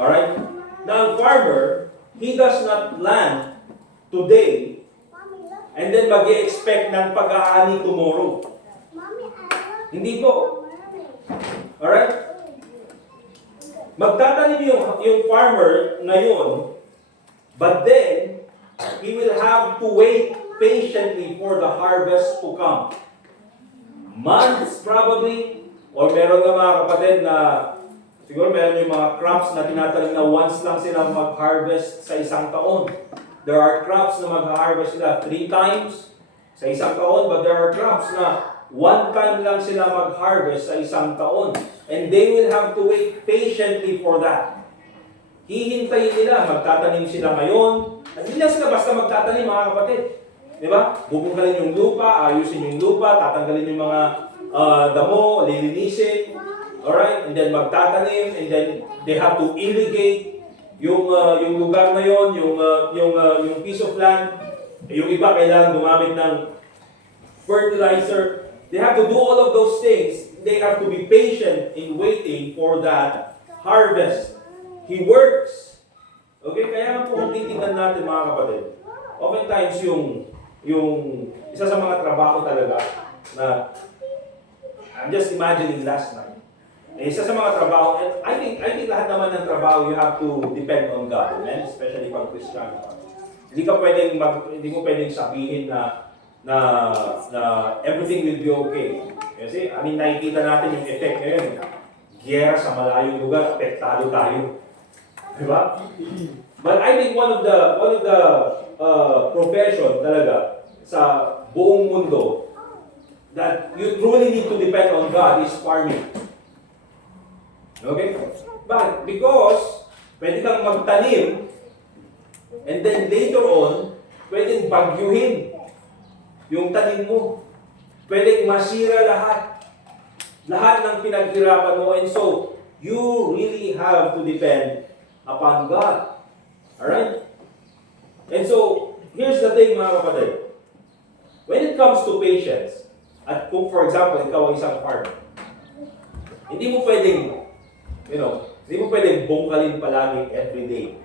Alright? Na ang farmer, he does not plant today and then mag-i-expect ng pag-aani tomorrow. Hindi po. Alright? Magtatanim yung farmer ngayon, but then, he will have to wait patiently for the harvest to come. Months probably, or meron nga mga kapatid na, siguro meron yung mga crops na tinatanim na once lang sila mag-harvest sa isang taon. There are crops na mag-harvest sila 3 times sa isang taon, but there are crops na 1 time lang sila mag-harvest sa isang taon. And they will have to wait patiently for that. Hihintayin nila, magtatanim sila ngayon. At hindi lang sila basta magtatanim mga kapatid. Di ba? Bubungkalin yung lupa, ayusin yung lupa, tatanggalin yung mga damo, lilinisin. Alright? And then magtatanim, and then they have to irrigate yung lugar na yon, yung piece of land. Yung iba kailangan gumamit ng fertilizer. They have to do all of those things. They have to be patient in waiting for that harvest. He works. Okay? Kaya nga po kung titignan natin mga kapatid, oftentimes yung isa sa mga trabaho talaga na I'm just imagining last night. Isa sa mga trabaho, and I think lahat naman ng trabaho you have to depend on God, amen? Especially pag Christian. Hindi mo pwedeng sabihin na everything will be okay. Kasi, nakikita natin yung effect ngayon. Giyera sa malayong lugar, apektado tayo. Diba? But I think one of the profession talaga sa buong mundo that you truly need to depend on God is farming. Okay? But because pwede kang magtanim and then later on, pwedeng bagyuhin yung tanim mo. Pwedeng masira lahat. Lahat ng pinaghirapan mo. And so, you really have to depend upon God. Alright? And so, here's the thing mga kapatid. When it comes to patience, at kung for example, ikaw ay isang farmer, hindi mo pwedeng, hindi mo pwedeng bungkalin palagi every day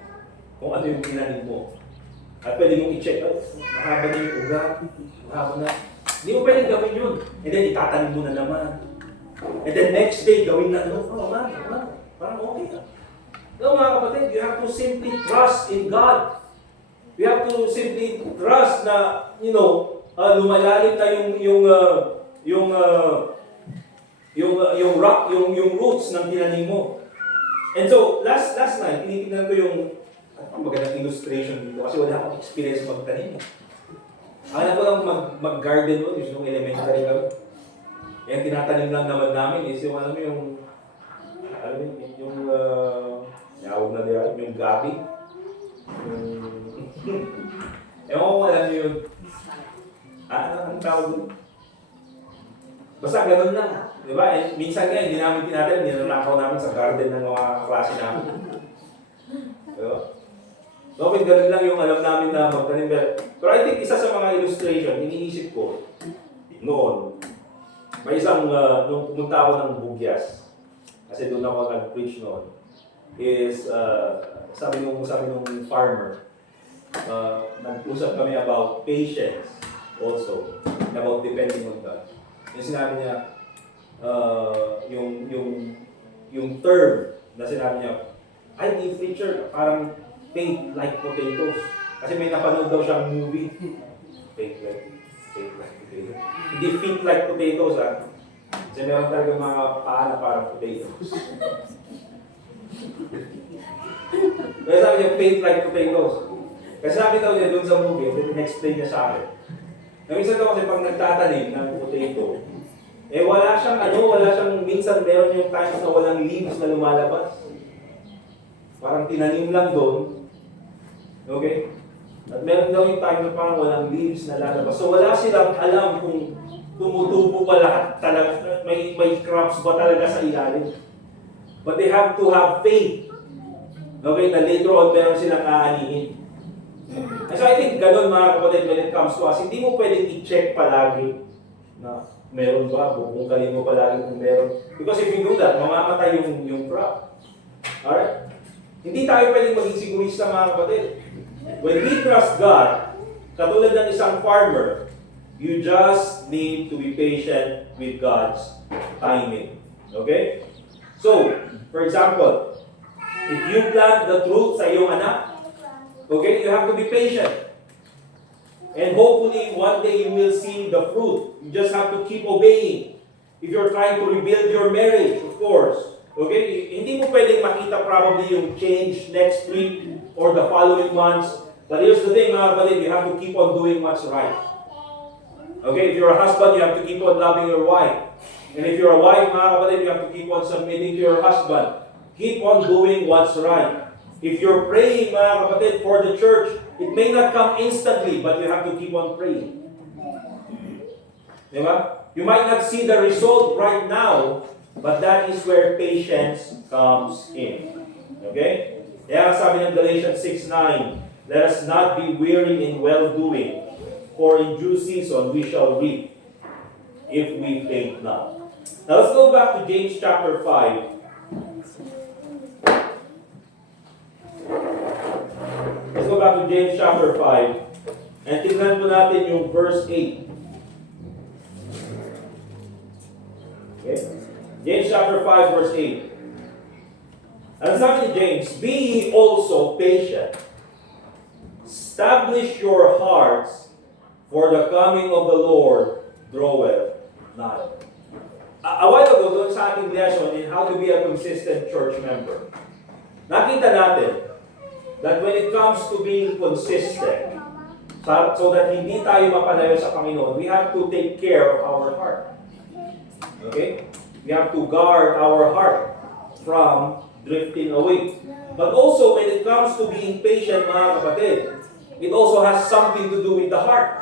kung ano yung tinanim mo. At pwede mong i-check, mahaba na yung ugat, mahaba na. Hindi mo pwedeng gawin yun. And then itatanim mo na naman. And then next day, gawin na, parang okay ka. No, mga kapatid, you have to simply trust in God. You have to simply trust na, lumalalim na yung roots ng tinanim mo. And so, last night, tinitingnan ko yung magandang illustration dito kasi wala akong experience magtanim. Akala ko lang mag-garden doon, yung elementary kami. Yung tinatanim lang naman namin is yung, yawag na diyan, yung gabi. Ewan ko kung alam niyo yun. Anong tawag doon? Basta ganun lang. Diba? Minsan nga, hindi namin tinatanim, ninanakaw namin sa garden ng mga klase namin. Diba? Okay, ganun lang yung alam namin na magtanim. Pero I think isa sa mga illustration, iniisip ko noon, may isang, nung pumunta ako ng Bugyas, kasi doon ako nag-preach noon, is, sabi nung farmer, nag-usap kami about patience also, about depending on God. Yung sinabi niya, yung term na sinabi niya, ay, yung preacher, parang faith like potatoes. Kasi may napanood daw siyang movie. Faith like potatoes. Hindi feet like potatoes, ha? Kasi meron talaga mga paa na parang potatoes. Kaya sabi niya, faith like potatoes. Kasi sabi daw niya dun sa movie, then in-explain niya sa akin. Minsan daw kasi pag nagtatanim ng potato, wala siyang, minsan meron yung times na walang leaves na lumalabas. Parang tinanim lang doon. Okay? At meron daw yung time na parang walang leaves na lalabas. So wala silang alam kung tumutubo pa lahat talaga, may crops ba talaga sa ilalim. But they have to have faith. Okay, na later on meron silang aanihin. And so I think ganun mga kapatid when it comes to us, hindi mo pwedeng i-check palagi na meron ba, bubungkalin mo palagi kung meron. Because if you do that, mamamatay yung crop. Alright? Hindi tayo pwedeng maging sigurista mga kapatid. When we trust God, katulad ng isang farmer, you just need to be patient with God's timing. Okay? So, for example, if you plant the truth sa iyong anak, okay, you have to be patient. And hopefully, one day you will see the fruit. You just have to keep obeying. If you're trying to rebuild your marriage, of course. Okay? Hindi mo pwedeng makita probably yung change next week or the following months. But here's the thing, mga kapatid, you have to keep on doing what's right. Okay? If you're a husband, you have to keep on loving your wife. And if you're a wife, mga kapatid, you have to keep on submitting to your husband. Keep on doing what's right. If you're praying, mga kapatid, for the church, it may not come instantly, but you have to keep on praying. Diba? You might not see the result right now, but that is where patience comes in. Okay? Kaya sabi ng Galatians 6:9, let us not be weary in well-doing, for in due season we shall reap, if we faint not. Now let's go back to James chapter 5. Let's go back to James chapter 5 and tingnan po natin yung verse 8. Okay? James chapter 5 verse 8. Ang sabi ni James, be ye also patient. Establish your hearts, for the coming of the Lord draweth nigh. A while ago, doon sa ating lesson in how to be a consistent church member, nakita natin that when it comes to being consistent, so that hindi tayo mapalayo sa Panginoon, we have to take care of our heart. Okay? We have to guard our heart from drifting away. But also, when it comes to being patient, mga kapatid, it also has something to do with the heart.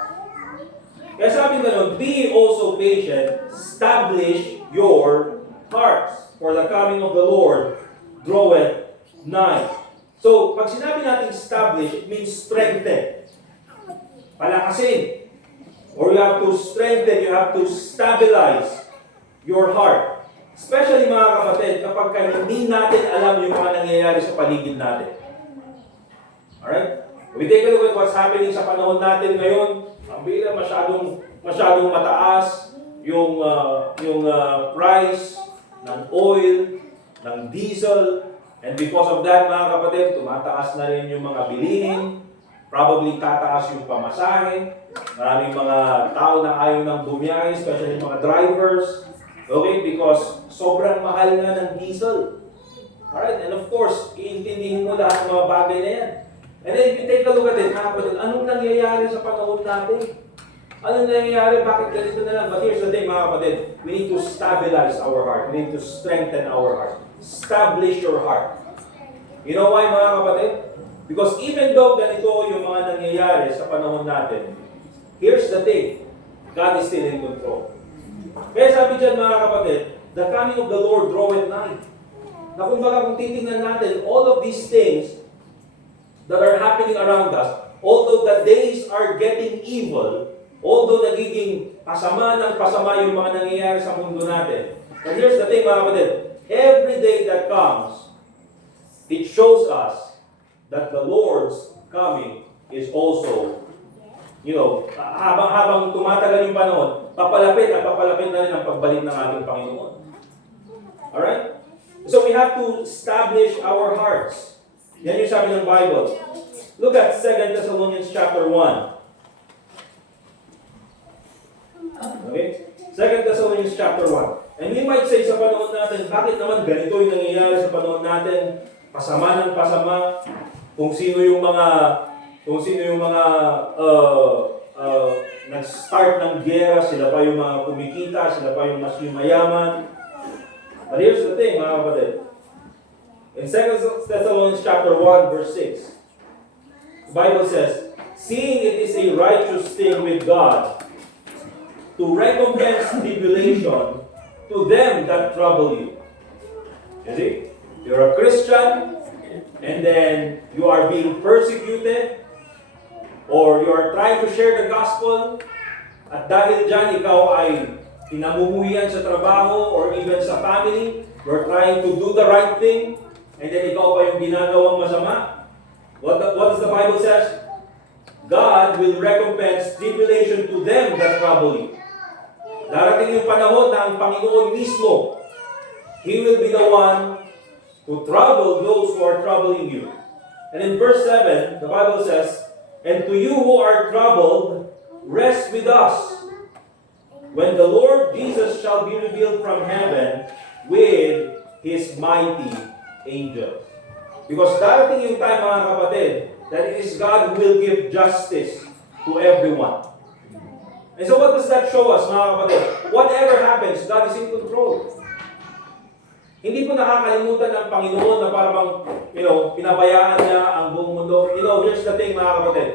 Kaya sabi nga, be also patient, establish your hearts, for the coming of the Lord draweth nigh. So, pag sinabi natin establish, it means strengthen. Palakasin. Or you have to strengthen, you have to stabilize your heart. Especially mga kapatid, kapag hindi natin alam yung mga nangyayari sa paligid natin. Alright? We take a look at what's happening sa panahon natin ngayon. Ang bila masyadong mataas yung price ng oil, ng diesel. And because of that, mga kapatid, tumataas na rin yung mga bilihin. Probably tataas yung pamasahe. Maraming mga tao na ayaw ng bumiyahe, especially mga drivers. Okay? Because sobrang mahal nga ng diesel. Alright? And of course, iintindihin mo lahat ng mga bagay na yan. And then if you take a look at it, mga kapatid, anong nangyayari sa panahon natin? Anong nangyayari? Bakit ganito na lang? But here's the thing, mga kapatid. We need to stabilize our heart. We need to strengthen our heart. Establish your heart. You know why, mga kapatid? Because even though ganito yung mga nangyayari sa panahon natin, here's the thing. God is still in control. Kaya sabi dyan, mga kapatid, the coming of the Lord draweth nigh. Na kumbaga kung titingnan natin, all of these things that are happening around us, although the days are getting evil, although nagiging pasama ng pasama yung mga nangyayari sa mundo natin. And here's the thing, mga kapatid, every day that comes, it shows us that the Lord's coming is also, habang tumatagal yung panahon, papalapit at papalapit na rin ang pagbalik ng ating Panginoon. Alright? So we have to establish our hearts. Yan yung sabi ng Bible. Look at 2 Thessalonians chapter 1. Okay? 2 Thessalonians chapter 1. And we might say sa panahon natin, bakit naman ganito yung nangyayari sa panahon natin? Pasama ng pasama. Kung sino yung mga nag-start ng giyera, sila pa yung mga kumikita, sila pa yung mas mayaman. But here's the thing, mga kapatid. In 2 Thessalonians chapter 1, verse 6, the Bible says, seeing it is a righteous thing with God to recompense tribulation to them that trouble you. You see? You're a Christian, and then you are being persecuted, or you are trying to share the gospel, at dahil dyan ikaw ay pinamumuhian sa trabaho or even sa family, you're trying to do the right thing, and then ikaw pa yung ginagawang masama. What does the Bible says? God will recompense tribulation to them that trouble you. Darating yung panahon na ang Panginoon mismo, He will be the one to trouble those who are troubling you. And in verse 7, the Bible says, and to you who are troubled, rest with us, when the Lord Jesus shall be revealed from heaven with His mighty angels. Because darating yung time, mga kapatid, that it is God who will give justice to everyone. And so what does that show us, mga kapatid? Whatever happens, God is in control. Hindi po nakakalimutan ng Panginoon na parang, pinabayaan niya ang buong mundo. Here's the thing, mga kapatid.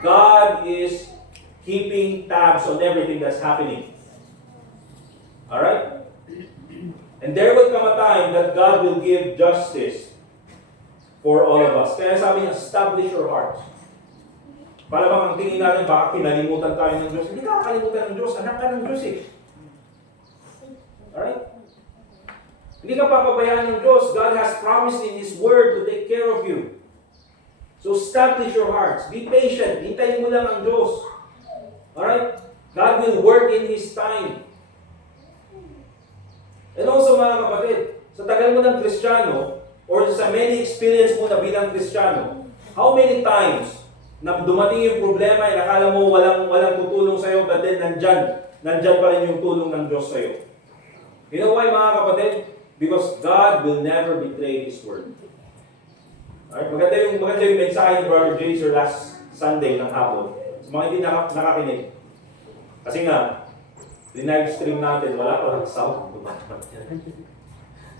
God is keeping tabs on everything that's happening. Alright? And there will come a time that God will give justice for all of us. Kaya sabi niya, establish your hearts. Para bang ang tingin natin, baka kinalimutan tayo ng Diyos. Hindi ka kakalimutan ng Diyos. Anak ka ng Diyos eh. Alright? Hindi ka papabayaan ng Diyos. God has promised in His Word to take care of you. So establish your hearts. Be patient. Hintayin mo lang ang Diyos. Alright? God will work in His time. And also mga kapatid, sa tagal mo ng Kristiyano, or sa many experience mo na bilang Kristiyano, how many times na dumating yung problema, akala mo walang tutulong sa'yo, but then nandyan pa rin yung tulong ng Diyos sa'yo. You know why, mga kapatid? Because God will never betray His word. Alright, maganda yung mensahe ni Brother Jaser last Sunday ng hapon. Sa mga hindi nakakinig. Kasi nga, live stream natin, wala pa ng sound.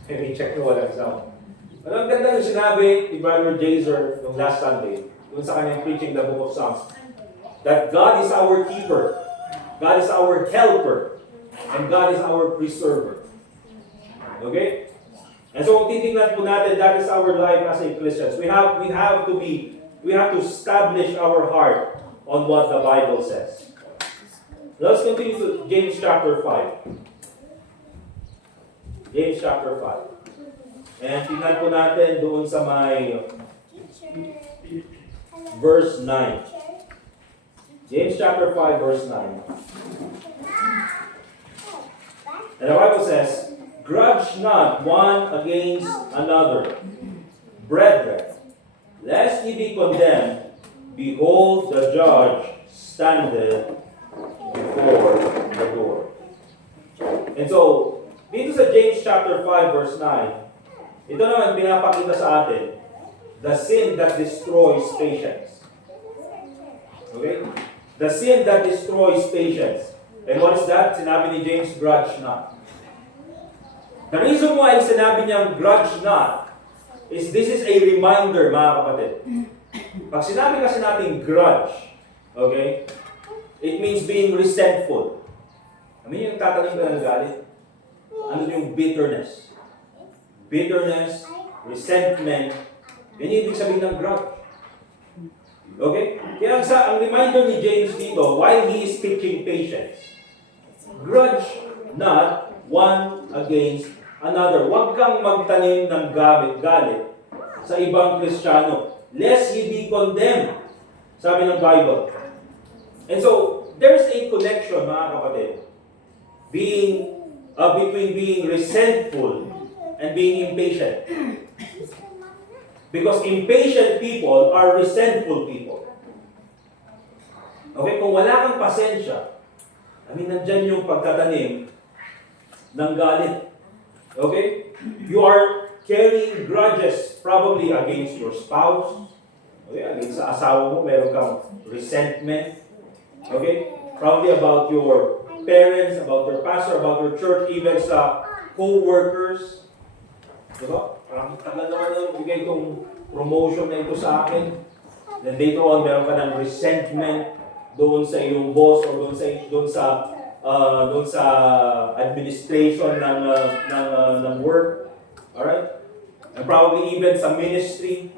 May check ko walang sound. Ang ganda yung sinabi ni Brother Jaser nung last Sunday, kung sa kanyang preaching the book of Psalms, that God is our keeper, God is our helper, and God is our preserver. Okay? And so kung titingnan po natin, that is our life as a Christians. We have to establish our heart on what the Bible says. Let's continue to James chapter 5. James chapter 5. And tingnan po natin doon sa may verse 9. James chapter 5 verse 9. And the Bible says, grudge not one against another, brethren, lest ye be condemned. Behold, the judge standeth before the door. And so, dito sa James chapter 5 verse 9, ito naman pinapakita sa atin, the sin that destroys patience. Okay? The sin that destroys patience. And what is that? Sinabi ni James, grudge not. The reason why sinabi niyang grudge not is this is a reminder, mga kapatid. Pag sinabi kasi natin grudge, okay, it means being resentful. Ano yung tatanim ka ng galit? Ano yung bitterness? Bitterness, resentment, yan yung ibig sabihin ng grudge. Okay? Kaya ang reminder ni James dito, while he is teaching patience, grudge not one against another. Huwag kang magtanim ng galit sa ibang Kristiyano, lest ye be condemned. Sabi ng Bible. And so, there's a connection, mga kapatid, between being resentful and being impatient. Because impatient people are resentful people. Okay, kung wala kang pasensya, nandyan yung pagtatanim ng galit. Okay? You are carrying grudges probably against your spouse. Okay? Against sa asawa mo, meron kang resentment. Okay? Probably about your parents, about your pastor, about your church, even sa co-workers. Diba? Parang tagal naman na bigay itong promotion na ito sa akin. Then later on, meron ka ng resentment doon sa iyong boss o doon sa administration ng work. Alright? And probably even sa ministry.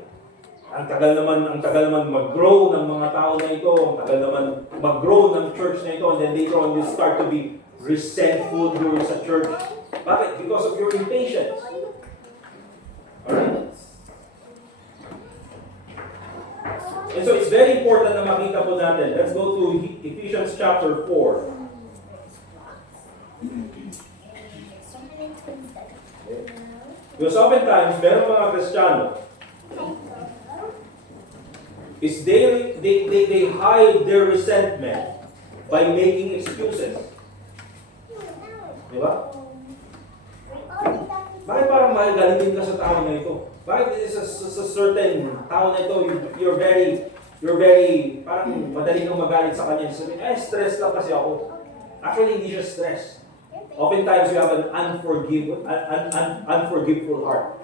Ang tagal naman mag-grow ng mga tao na ito. Ang tagal naman mag-grow ng church na ito. And then later on, you start to be resentful doon sa church. Bakit? Because of your impatience. Alright? And so it's very important na makita po natin. Let's go to Ephesians chapter 4. Okay. Because oftentimes, meron mga Kristiyano, is they hide their resentment by making excuses. Diba? Bakit parang mahal-galitin ka sa tao na ito? Bakit sa certain tao na ito, you're very, parang madali kang magalit sa kanya. Sabihin, stress lang kasi ako. Actually, hindi siya stress. Oftentimes, you have an unforgiveful heart.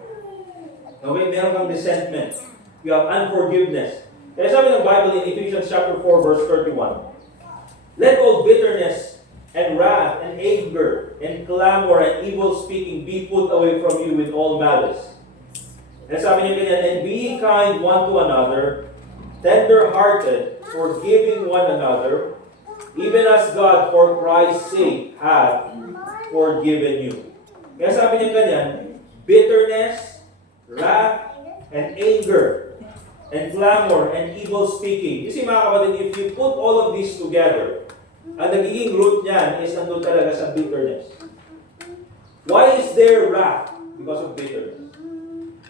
Okay? Meron kang resentment. You have unforgiveness. Kaya sabi ng Bible in Ephesians chapter 4, verse 31, let all bitterness and wrath and anger and clamor and evil speaking be put away from you with all malice. And sabi niya ganyan, and be kind one to another, tender-hearted, forgiving one another, even as God for Christ's sake hath forgiven you. Kaya sabi niya ganyan, bitterness, wrath, and anger, and clamor, and evil speaking. You see mga kapatid, if you put all of these together, ang nagiging root niyan is nandun talaga sa bitterness. Why is there wrath? Because of bitterness.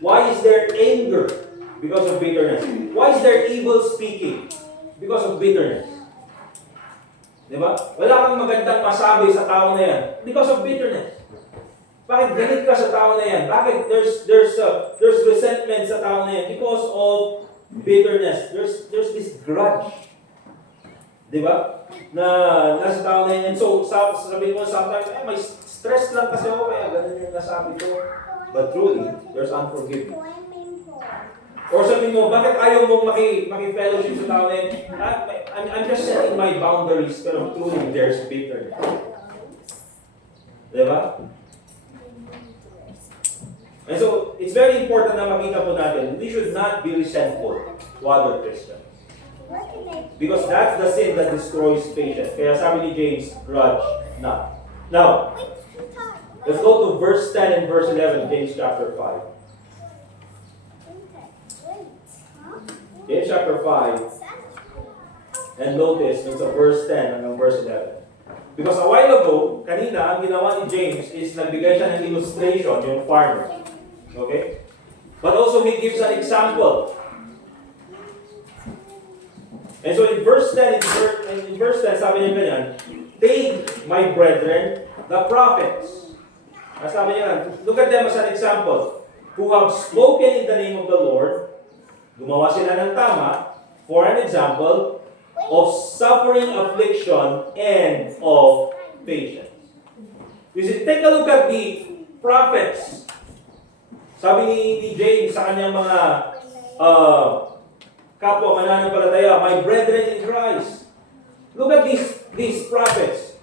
Why is there anger? Because of bitterness. Why is there evil speaking? Because of bitterness. Diba? Wala kang magandang masabi sa tao na yan. Because of bitterness. Bakit galit ka sa tao na yan? Bakit there's resentment sa tao na yan? Because of bitterness. There's this grudge. Diba? Na nasa tao na yan. And so, sabihin mo sometimes, may stress lang kasi ako, kaya ganun yung nasabi ko. But truly, there's unforgiveness. Or sabihin mo, bakit ayaw mong maki-fellowship sa tao na yan? I'm just setting my boundaries, pero truly, there's bitterness. Diba? And so, it's very important na makita po natin, we should not be resentful to other Christians. Because that's the sin that destroys patience. Kaya sabi ni James, grudge not. Now, let's go to verse 10 and verse 11, James chapter 5. James chapter 5. And notice, it's a verse 10 hanggang verse 11. Because a while ago, kanina, ang ginawa ni James is nagbigay siya ng illustration, yung farmer. Okay? But also, he gives an example. And so in verse 10, sabi niya ganyan, take, my brethren, the prophets. Sabi niya, look at them as an example, who have spoken in the name of the Lord, gumawa sila ng tama, for an example, of suffering, affliction, and of patience. You see, take a look at the prophets. Sabi ni James sa kanyang mga kapwa mananampalataya, my brethren in Christ. Look at these prophets.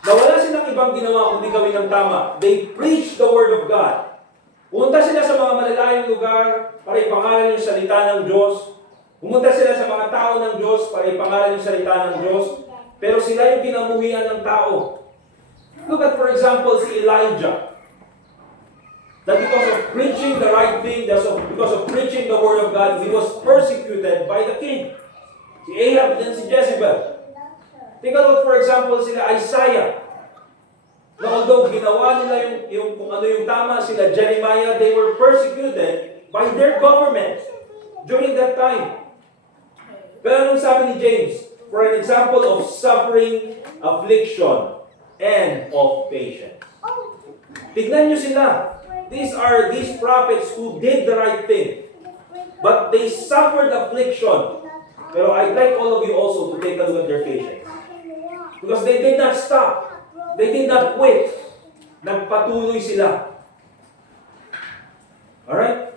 Na wala silang ibang ginawa kundi gawin ng tama. They preach the word of God. Pumunta sila sa mga malalayong lugar para ipangalan yung salita ng Diyos. Pumunta sila sa mga tao ng Diyos para ipangalan yung salita ng Diyos. Pero sila yung kinamuhian ng tao. Look at, for example, si Elijah. that because of preaching the right thing, because of preaching the word of God, he was persecuted by the king. Si Ahab and si Jezebel. Take a look, for example, sila Isaiah. Na although ginawa nila yung kung ano yung tama, sila Jeremiah, they were persecuted by their government during that time. Pero anong sabi ni James? For an example of suffering, affliction, and of patience. Tignan nyo sila. These are these prophets who did the right thing. But they suffered affliction. Pero I'd like all of you also to take a look at their patience. Because they did not stop. They did not quit. Nagpatuloy sila. Alright?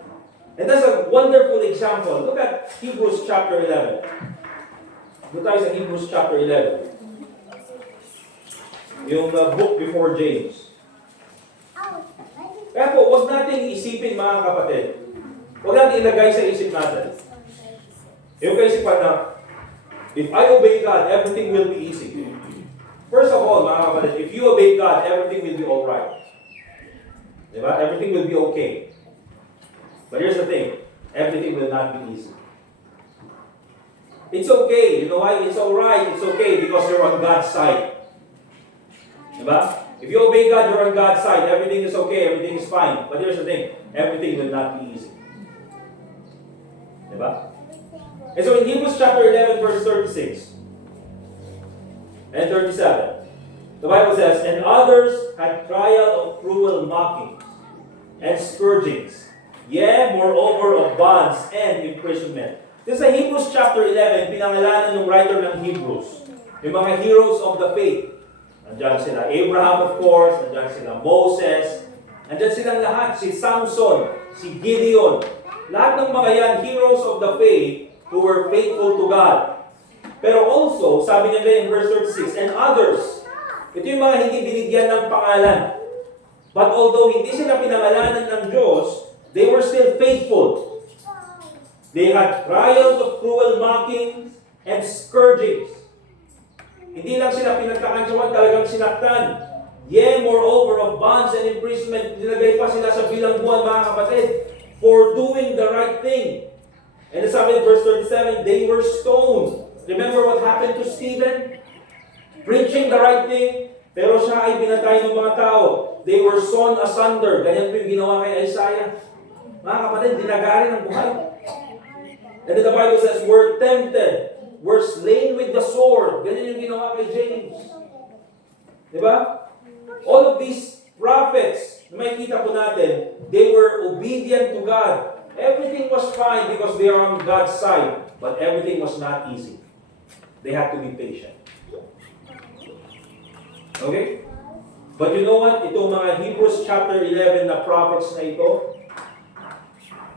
And that's a wonderful example. Look at Hebrews chapter 11. Look tayo sa Hebrews chapter 11. Yung book before James. Kaya po, huwag natin isipin mga kapatid. Huwag natin ilagay sa isip natin. Yung kaisipan na, if I obey God, everything will be easy. First of all, mga kapatid, if you obey God, everything will be alright. Diba? Everything will be okay. But here's the thing, everything will not be easy. It's okay. You know why? It's alright. It's okay because you're on God's side. Diba? If you obey God, you're on God's side. Everything is okay. Everything is fine. But here's the thing, everything will not be easy. Diba? And so in Hebrews chapter 11, verse 36 and 37, the Bible says, and others had trial of cruel mockings and scourgings, yea, moreover of bonds and imprisonment. This is Hebrews chapter 11, pinangalanan ng writer ng Hebrews. Yung mga heroes of the faith. Nandiyan sila Abraham, of course, nandiyan sila Moses, nandiyan silang lahat, si Samson, si Gideon. Lahat ng mga yan, heroes of the faith who were faithful to God. Pero also, sabi niya in verse 36, and others, ito yung mga hindi binigyan ng pangalan. But although hindi sila pinangalanan ng Diyos, they were still faithful. They had trials of cruel mockings and scourgings. Hindi lang sila pinagkakansyawan, talagang sinaktan. Yea, moreover of bonds and imprisonment, nilagay pa sila sa bilangguan, mga kapatid, for doing the right thing. And sabi in verse 37, they were stoned. Remember what happened to Stephen? Preaching the right thing, pero siya ay binatay ng mga tao. They were sawn asunder. Ganyan po yung ginawa kay Isaiah. Mga kapatid, dinagarin ang buhay. And then the Bible says, were tempted, were slain with the sword. Ganyan yung ginawa kay James. Diba? All of these prophets, na makikita po natin, they were obedient to God. Everything was fine because they are on God's side. But everything was not easy. They had to be patient. Okay? But you know what? Itong mga Hebrews chapter 11 na prophets na ito,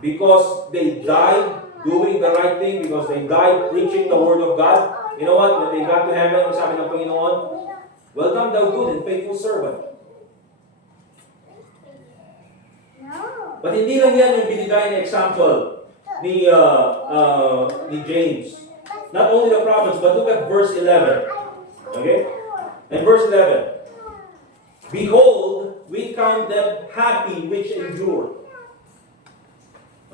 because they died doing the right thing, because they died preaching the word of God, you know what? When they got to heaven, ang sabi ng Panginoon, welcome thou good and faithful servant. But hindi lang yan yung binigay na example ni James. Not only the prophets, but look at verse 11. Okay? And verse 11. Behold, we count them happy which endure.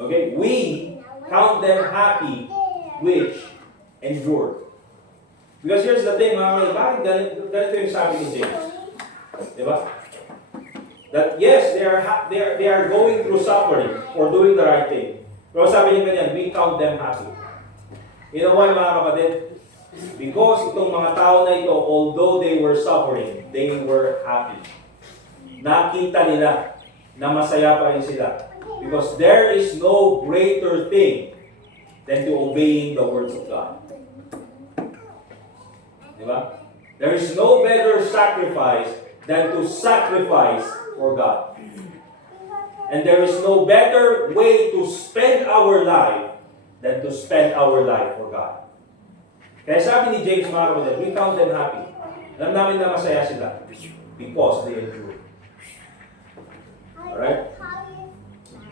Okay? We count them happy which endure. Because here's the thing, mga kapatid, bakit ganito yung sabi ni James? Diba? That yes, they are going through suffering for doing the right thing. Pero sabi niya ganyan, we count them happy. You know why, mga kapatid? Because itong mga tao na ito, although they were suffering, they were happy. Nakita nila na masaya pa rin sila. Because there is no greater thing than to obeying the words of God. Diba? There is no better sacrifice than to sacrifice for God. And there is no better way to spend our life than to spend our life for God. Kaya sabi ni James, mga kapatid, we count them happy. Alam namin na masaya sila because they endure. Alright?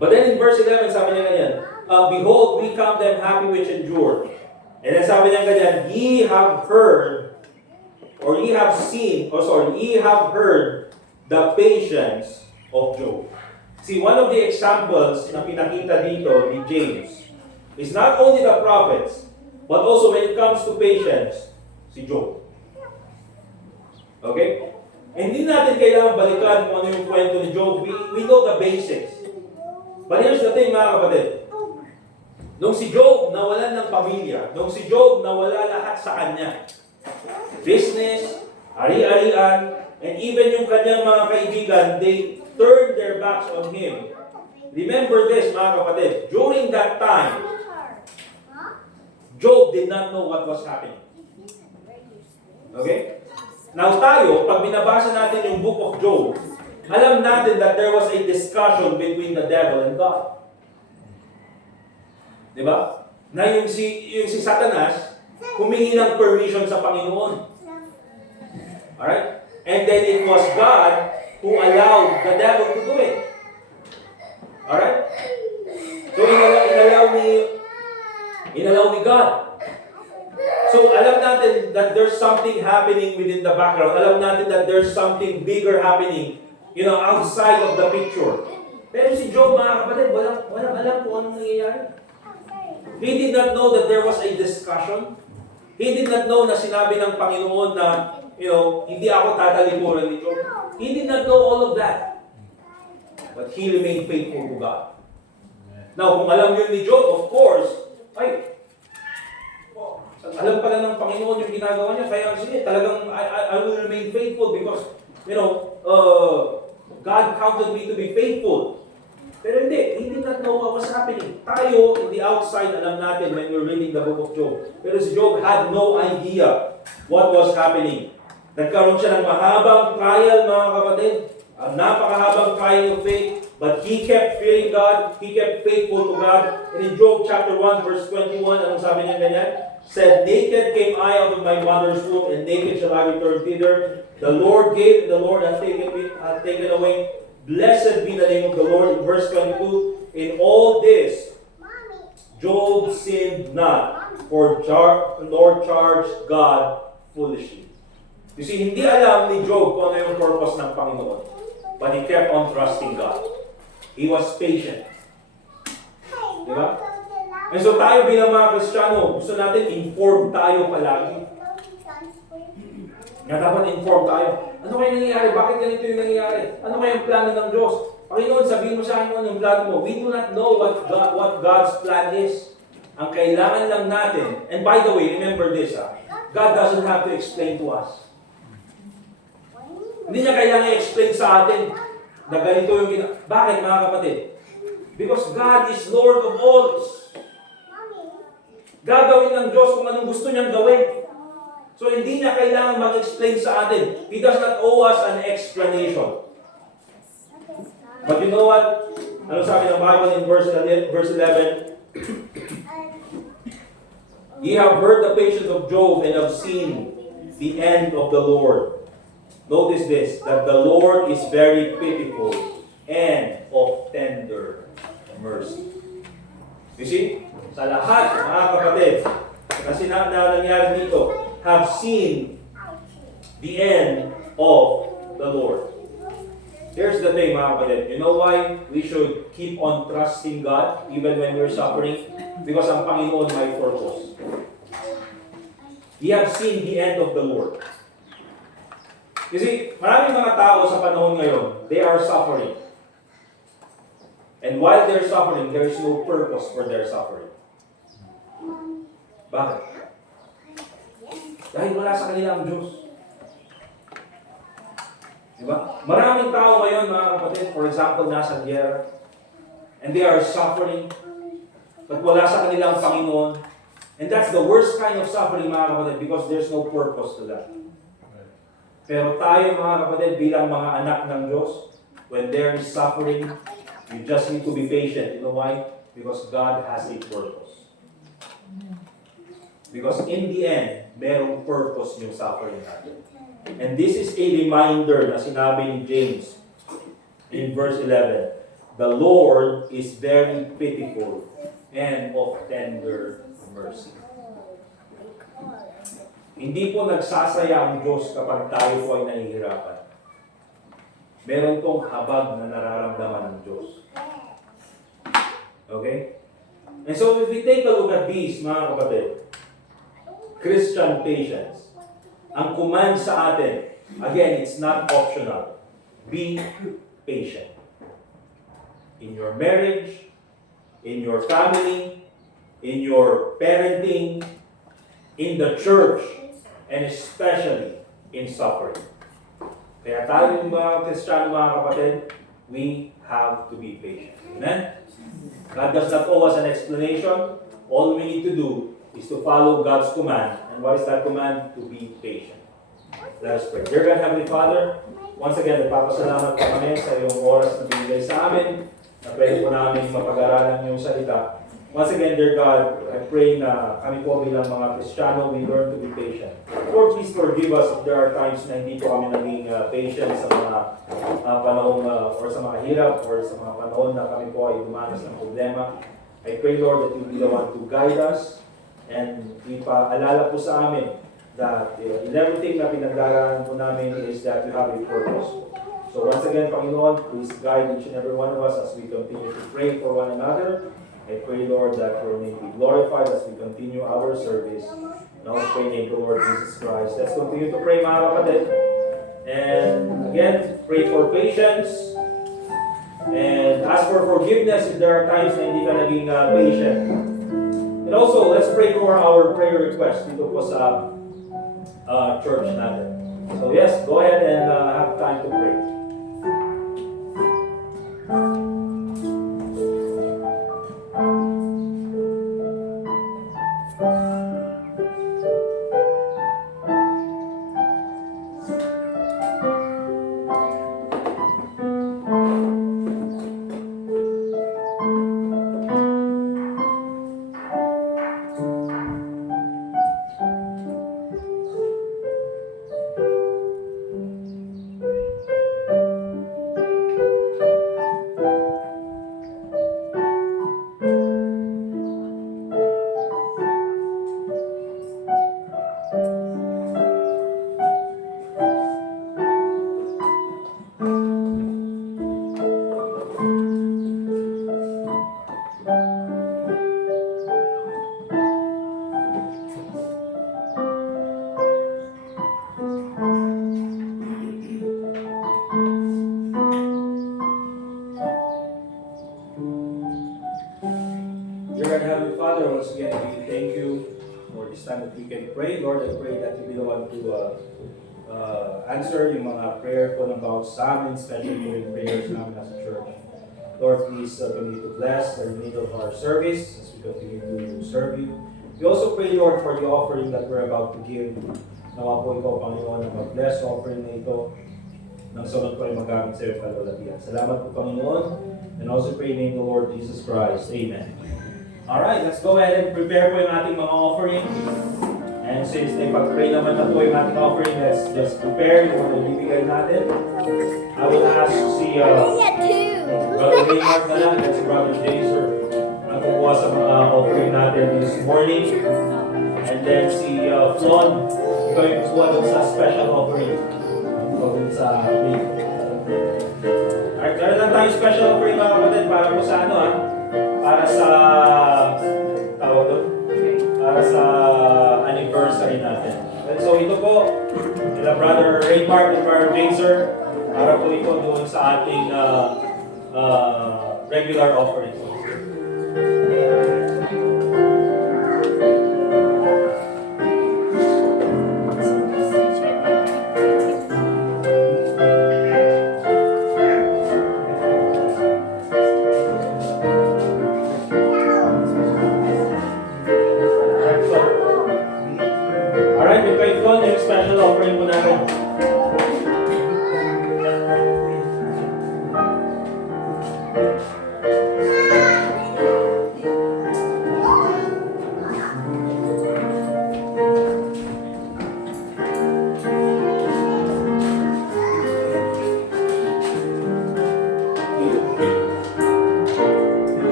But then in verse 11, sabi niya ganyan, behold, we count them happy which endure. And then sabi niya ganyan, ye have heard, or ye have seen, ye have heard the patience of Job. See, one of the examples na pinakita dito ni James is not only the prophets, but also when it comes to patience, si Job. Okay? Hindi natin kailangan balikan kung ano yung kwento ni Job. We know the basics. But here's the thing, mga kapatid. Nung si Job nawalan ng pamilya, nung si Job nawala lahat sa kanya, business, ari-arian, and even yung kanyang mga kaibigan, they turned their backs on him. Remember this, mga kapatid. During that time, Job did not know what was happening. Okay? Now tayo, pag binabasa natin yung book of Job, alam natin that there was a discussion between the devil and God. Di ba? Na yung si Satanas, humingi ng permission sa Panginoon. Alright? And then it was God who allowed the devil to do it. Alright? So inalaw ni God. So alam natin that there's something happening within the background. Alam natin that there's something bigger happening, outside of the picture. Pero si Job, mga kapatid, walang alam kung anong nangyayari. He did not know that there was a discussion. He did not know na sinabi ng Panginoon na, hindi ako tatalikuran ni Job. He did not know all of that. But he remained faithful to God. Now, kung alam yun ni Job, of course, alam pala ng Panginoon yung ginagawa niya, kaya sige, talagang I will remain faithful because, God counted me to be faithful. Pero hindi, he did not know what was happening. Tayo, in the outside, alam natin when we're reading the book of Job. Pero si Job had no idea what was happening. Nagkaroon siya ng mahabang trial, mga kapatid. Napakahabang trial of faith. But he kept fearing God. He kept faithful to God. And in Job chapter 1, verse 21, anong sabi niya ganyan? Said, naked came I out of my mother's womb, and naked shall I return thither. The Lord gave, and the Lord hath taken away. Blessed be the name of the Lord. In verse 22, in all this, Job sinned not, for the Lord charged God foolishly. You see, hindi alam ni Job kung ano yung purpose ng Panginoon. But he kept on trusting God. He was patient. Diba? And so tayo bilang mga Kristiyano, gusto natin informed tayo palagi. Nga dapat informed tayo. Ano kaya nangyayari? Bakit ganito yung nangyayari? Ano kaya yung plano ng Diyos? Panginoon, sabihin mo sa akin ano yung plano mo. We do not know what God's plan is. Ang kailangan lang natin, and by the way, remember this, God doesn't have to explain to us. Hindi niya kailangan i-explain sa atin na ganito yung Bakit, mga kapatid? Because God is Lord of all. Gagawin ng Diyos kung anong gusto niyang gawin. So hindi niya kailangan mag-explain sa atin. He does not owe us an explanation. But you know what? Ano sabi ng Bible in verse 11? Ye have heard the patience of Job and have seen the end of the Lord. Notice this, that the Lord is very pitiful and of tender mercy. You see? Sa lahat, mga kapatid, kasi na nangyari dito, have seen the end of the Lord. Here's the thing, mga kapatid. You know why we should keep on trusting God even when we're suffering? Because ang Panginoon may purpose. We have seen the end of the Lord. You see, maraming mga tao sa panahon ngayon, they are suffering. And while they're suffering, there is no purpose for their suffering. Bakit? Dahil wala sa kanila ang Diyos. Diba? Maraming tao ngayon, mga kapatid, for example, nasa giyera, and they are suffering, but wala sa kanila ang Panginoon. And that's the worst kind of suffering, mga kapatid, because there's no purpose to that. Pero tayo, mga kapatid, bilang mga anak ng Diyos, when there is suffering, you just need to be patient. You know why? Because God has a purpose. Because in the end, merong purpose yung suffering natin. And this is a reminder na sinabi ni James in verse 11. The Lord is very pitiful and of tender mercy. Hindi po nagsasaya ang Diyos kapag tayo po ay nahihirapan. meron tong habag na nararamdaman ng Diyos. Okay? And so if we take a look at these, mga kapatid, Christian patience, ang command sa atin, again, it's not optional. Be patient. In your marriage, in your family, in your parenting, in the church, and especially in suffering. Kaya tayo mga Kristiyano, mga kapatid, we have to be patient. Amen? God does not owe us an explanation. All we need to do is to follow God's command. And what is that command? To be patient. Let us pray. Dear God, Heavenly Father, once again, nagpapasalamat po kami sa iyong oras na binigay sa amin, na pwede po namin mapag-aralan yung salita. Once again, dear God, I pray na kami po bilang mga Kristiyano, we learn to be patient. Lord, please forgive us if there are times na hindi po kami naging patient sa mga panahon or sa mga hirap or sa mga panahon na kami po ay dumanas ng problema. I pray, Lord, that you be the one to guide us and ipaalala po sa amin that in everything na pinagdaraanan po namin is that you have a purpose. So once again, Panginoon, please guide each and every one of us as we continue to pray for one another. I pray, Lord, that your name be glorified as we continue our service. And also pray in the name of the Lord Jesus Christ. Let's continue to pray, mga kapatid. And again, pray for patience. And ask for forgiveness if there are times na hindi ka naging patient. And also, let's pray for our prayer request dito po sa church natin. So yes, go ahead and have time to pray. Dear God, Heavenly Father, once again, we thank you for this time that we can pray. Lord, I pray that you be the one to answer yung mga prayer po ng bawat sa amin, especially yung prayers namin as a church. Lord, please continue to bless the need of our service as we continue to serve you. We also pray, Lord, for the offering that we're about to give. Nawa po ikaw, Panginoon, na mag-bless offering na ito nang sunod po ay magamit sa iyong kalwalatian. Salamat po, Panginoon. And also pray in the name of the Lord Jesus Christ. Amen. Alright, let's go ahead and prepare po yung ating mga offering. And since pag-pray naman na po yung ating offering, let's just prepare yung mga ibibigay natin. I will ask si Brother Raymond na lang, that's Brother Jaser, ang kukuha sa mga offering natin this morning. And then si Flon, ikaw yung kukuha dun sa special offering. Ikaw dun sa week. Alright, meron lang tayong special offering mga kapatid para po sa para sa tawag doon? Para sa anniversary natin. And so ito po, nila Brother Raymond and Brother Jaser, para po ito doon sa ating regular offering. Alright, yung kay Flo, yung special offering po natin.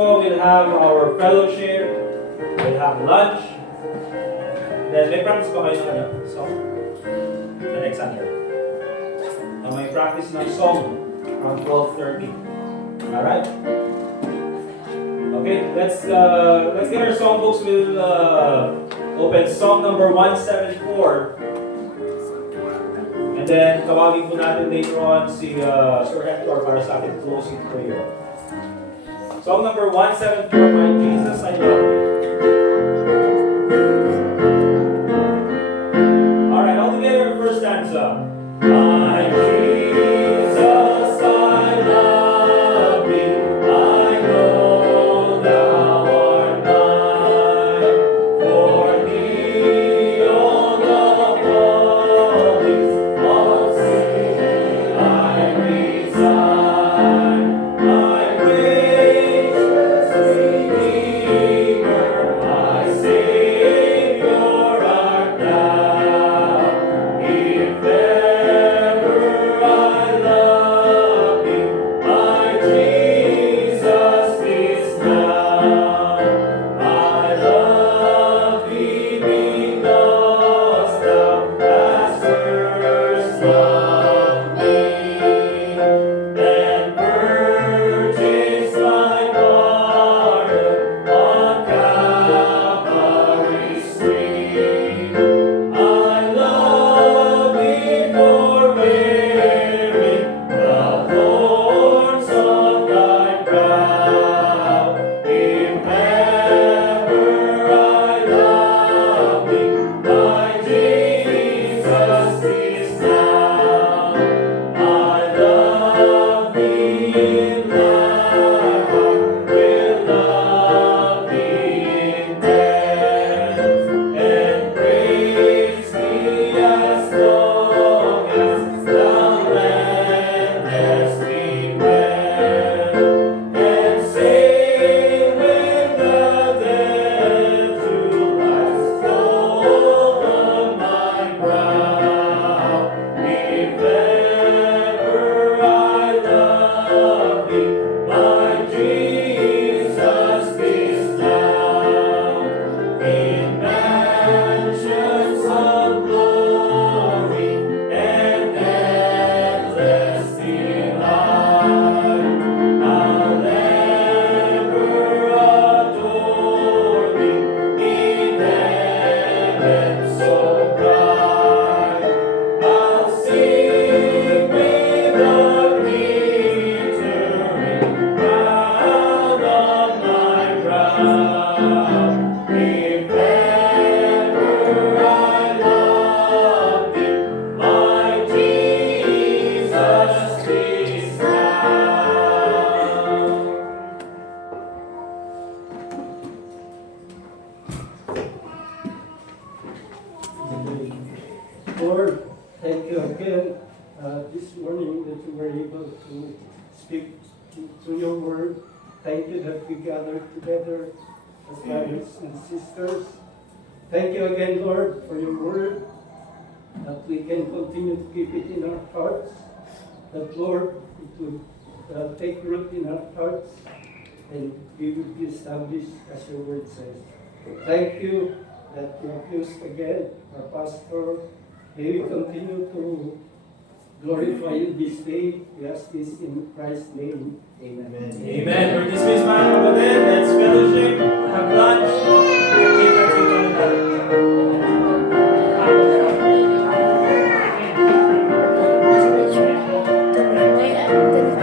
po, we'll have our fellowship, we'll have lunch. Then may practice pa kayo ng ano? Song? The next Sunday. May practice ng song around 12:30. Alright? Okay, let's get our songbooks. We'll open song number 174. And then tawagin po natin later on si Sir Hector para sa ating closing prayer. Song number 174, My Jesus, I Love You. Alright, all together, first stanza. My Jesus, I love thee. I know thou art mine. For thee all the follies of sin I resign. My gracious Redeemer, my Savior art thou. If ever I love thee, my Jesus is now. I love thee because thou hast first loved me, and purchased my pardon on Calvary's tree. I love thee for wearing the thorns on thy brow. If ever I love thee, my Jesus is now. I love thee in life, I will love thee in death, and praise thee as long as thou lettest me breath, and say when the dead to life fall on my brow. If ever I love thee, my Jesus is now. In mansions of glory and endless delight, I'll ever adore thee in heaven so bright. I'll sing with the glittering crown on my brow. If ever I love thee, my Jesus is now. Lord, thank you again this morning that you were able to speak to your word. Thank you that we gathered together as brothers and sisters. Thank you again, Lord, for your word, that we can continue to keep it in our hearts, that, Lord, it will take root in our hearts, and we will be established as your word says. Thank you that you have used again our pastor. May we continue to glorify you this day. We ask this in Christ's name. Amen.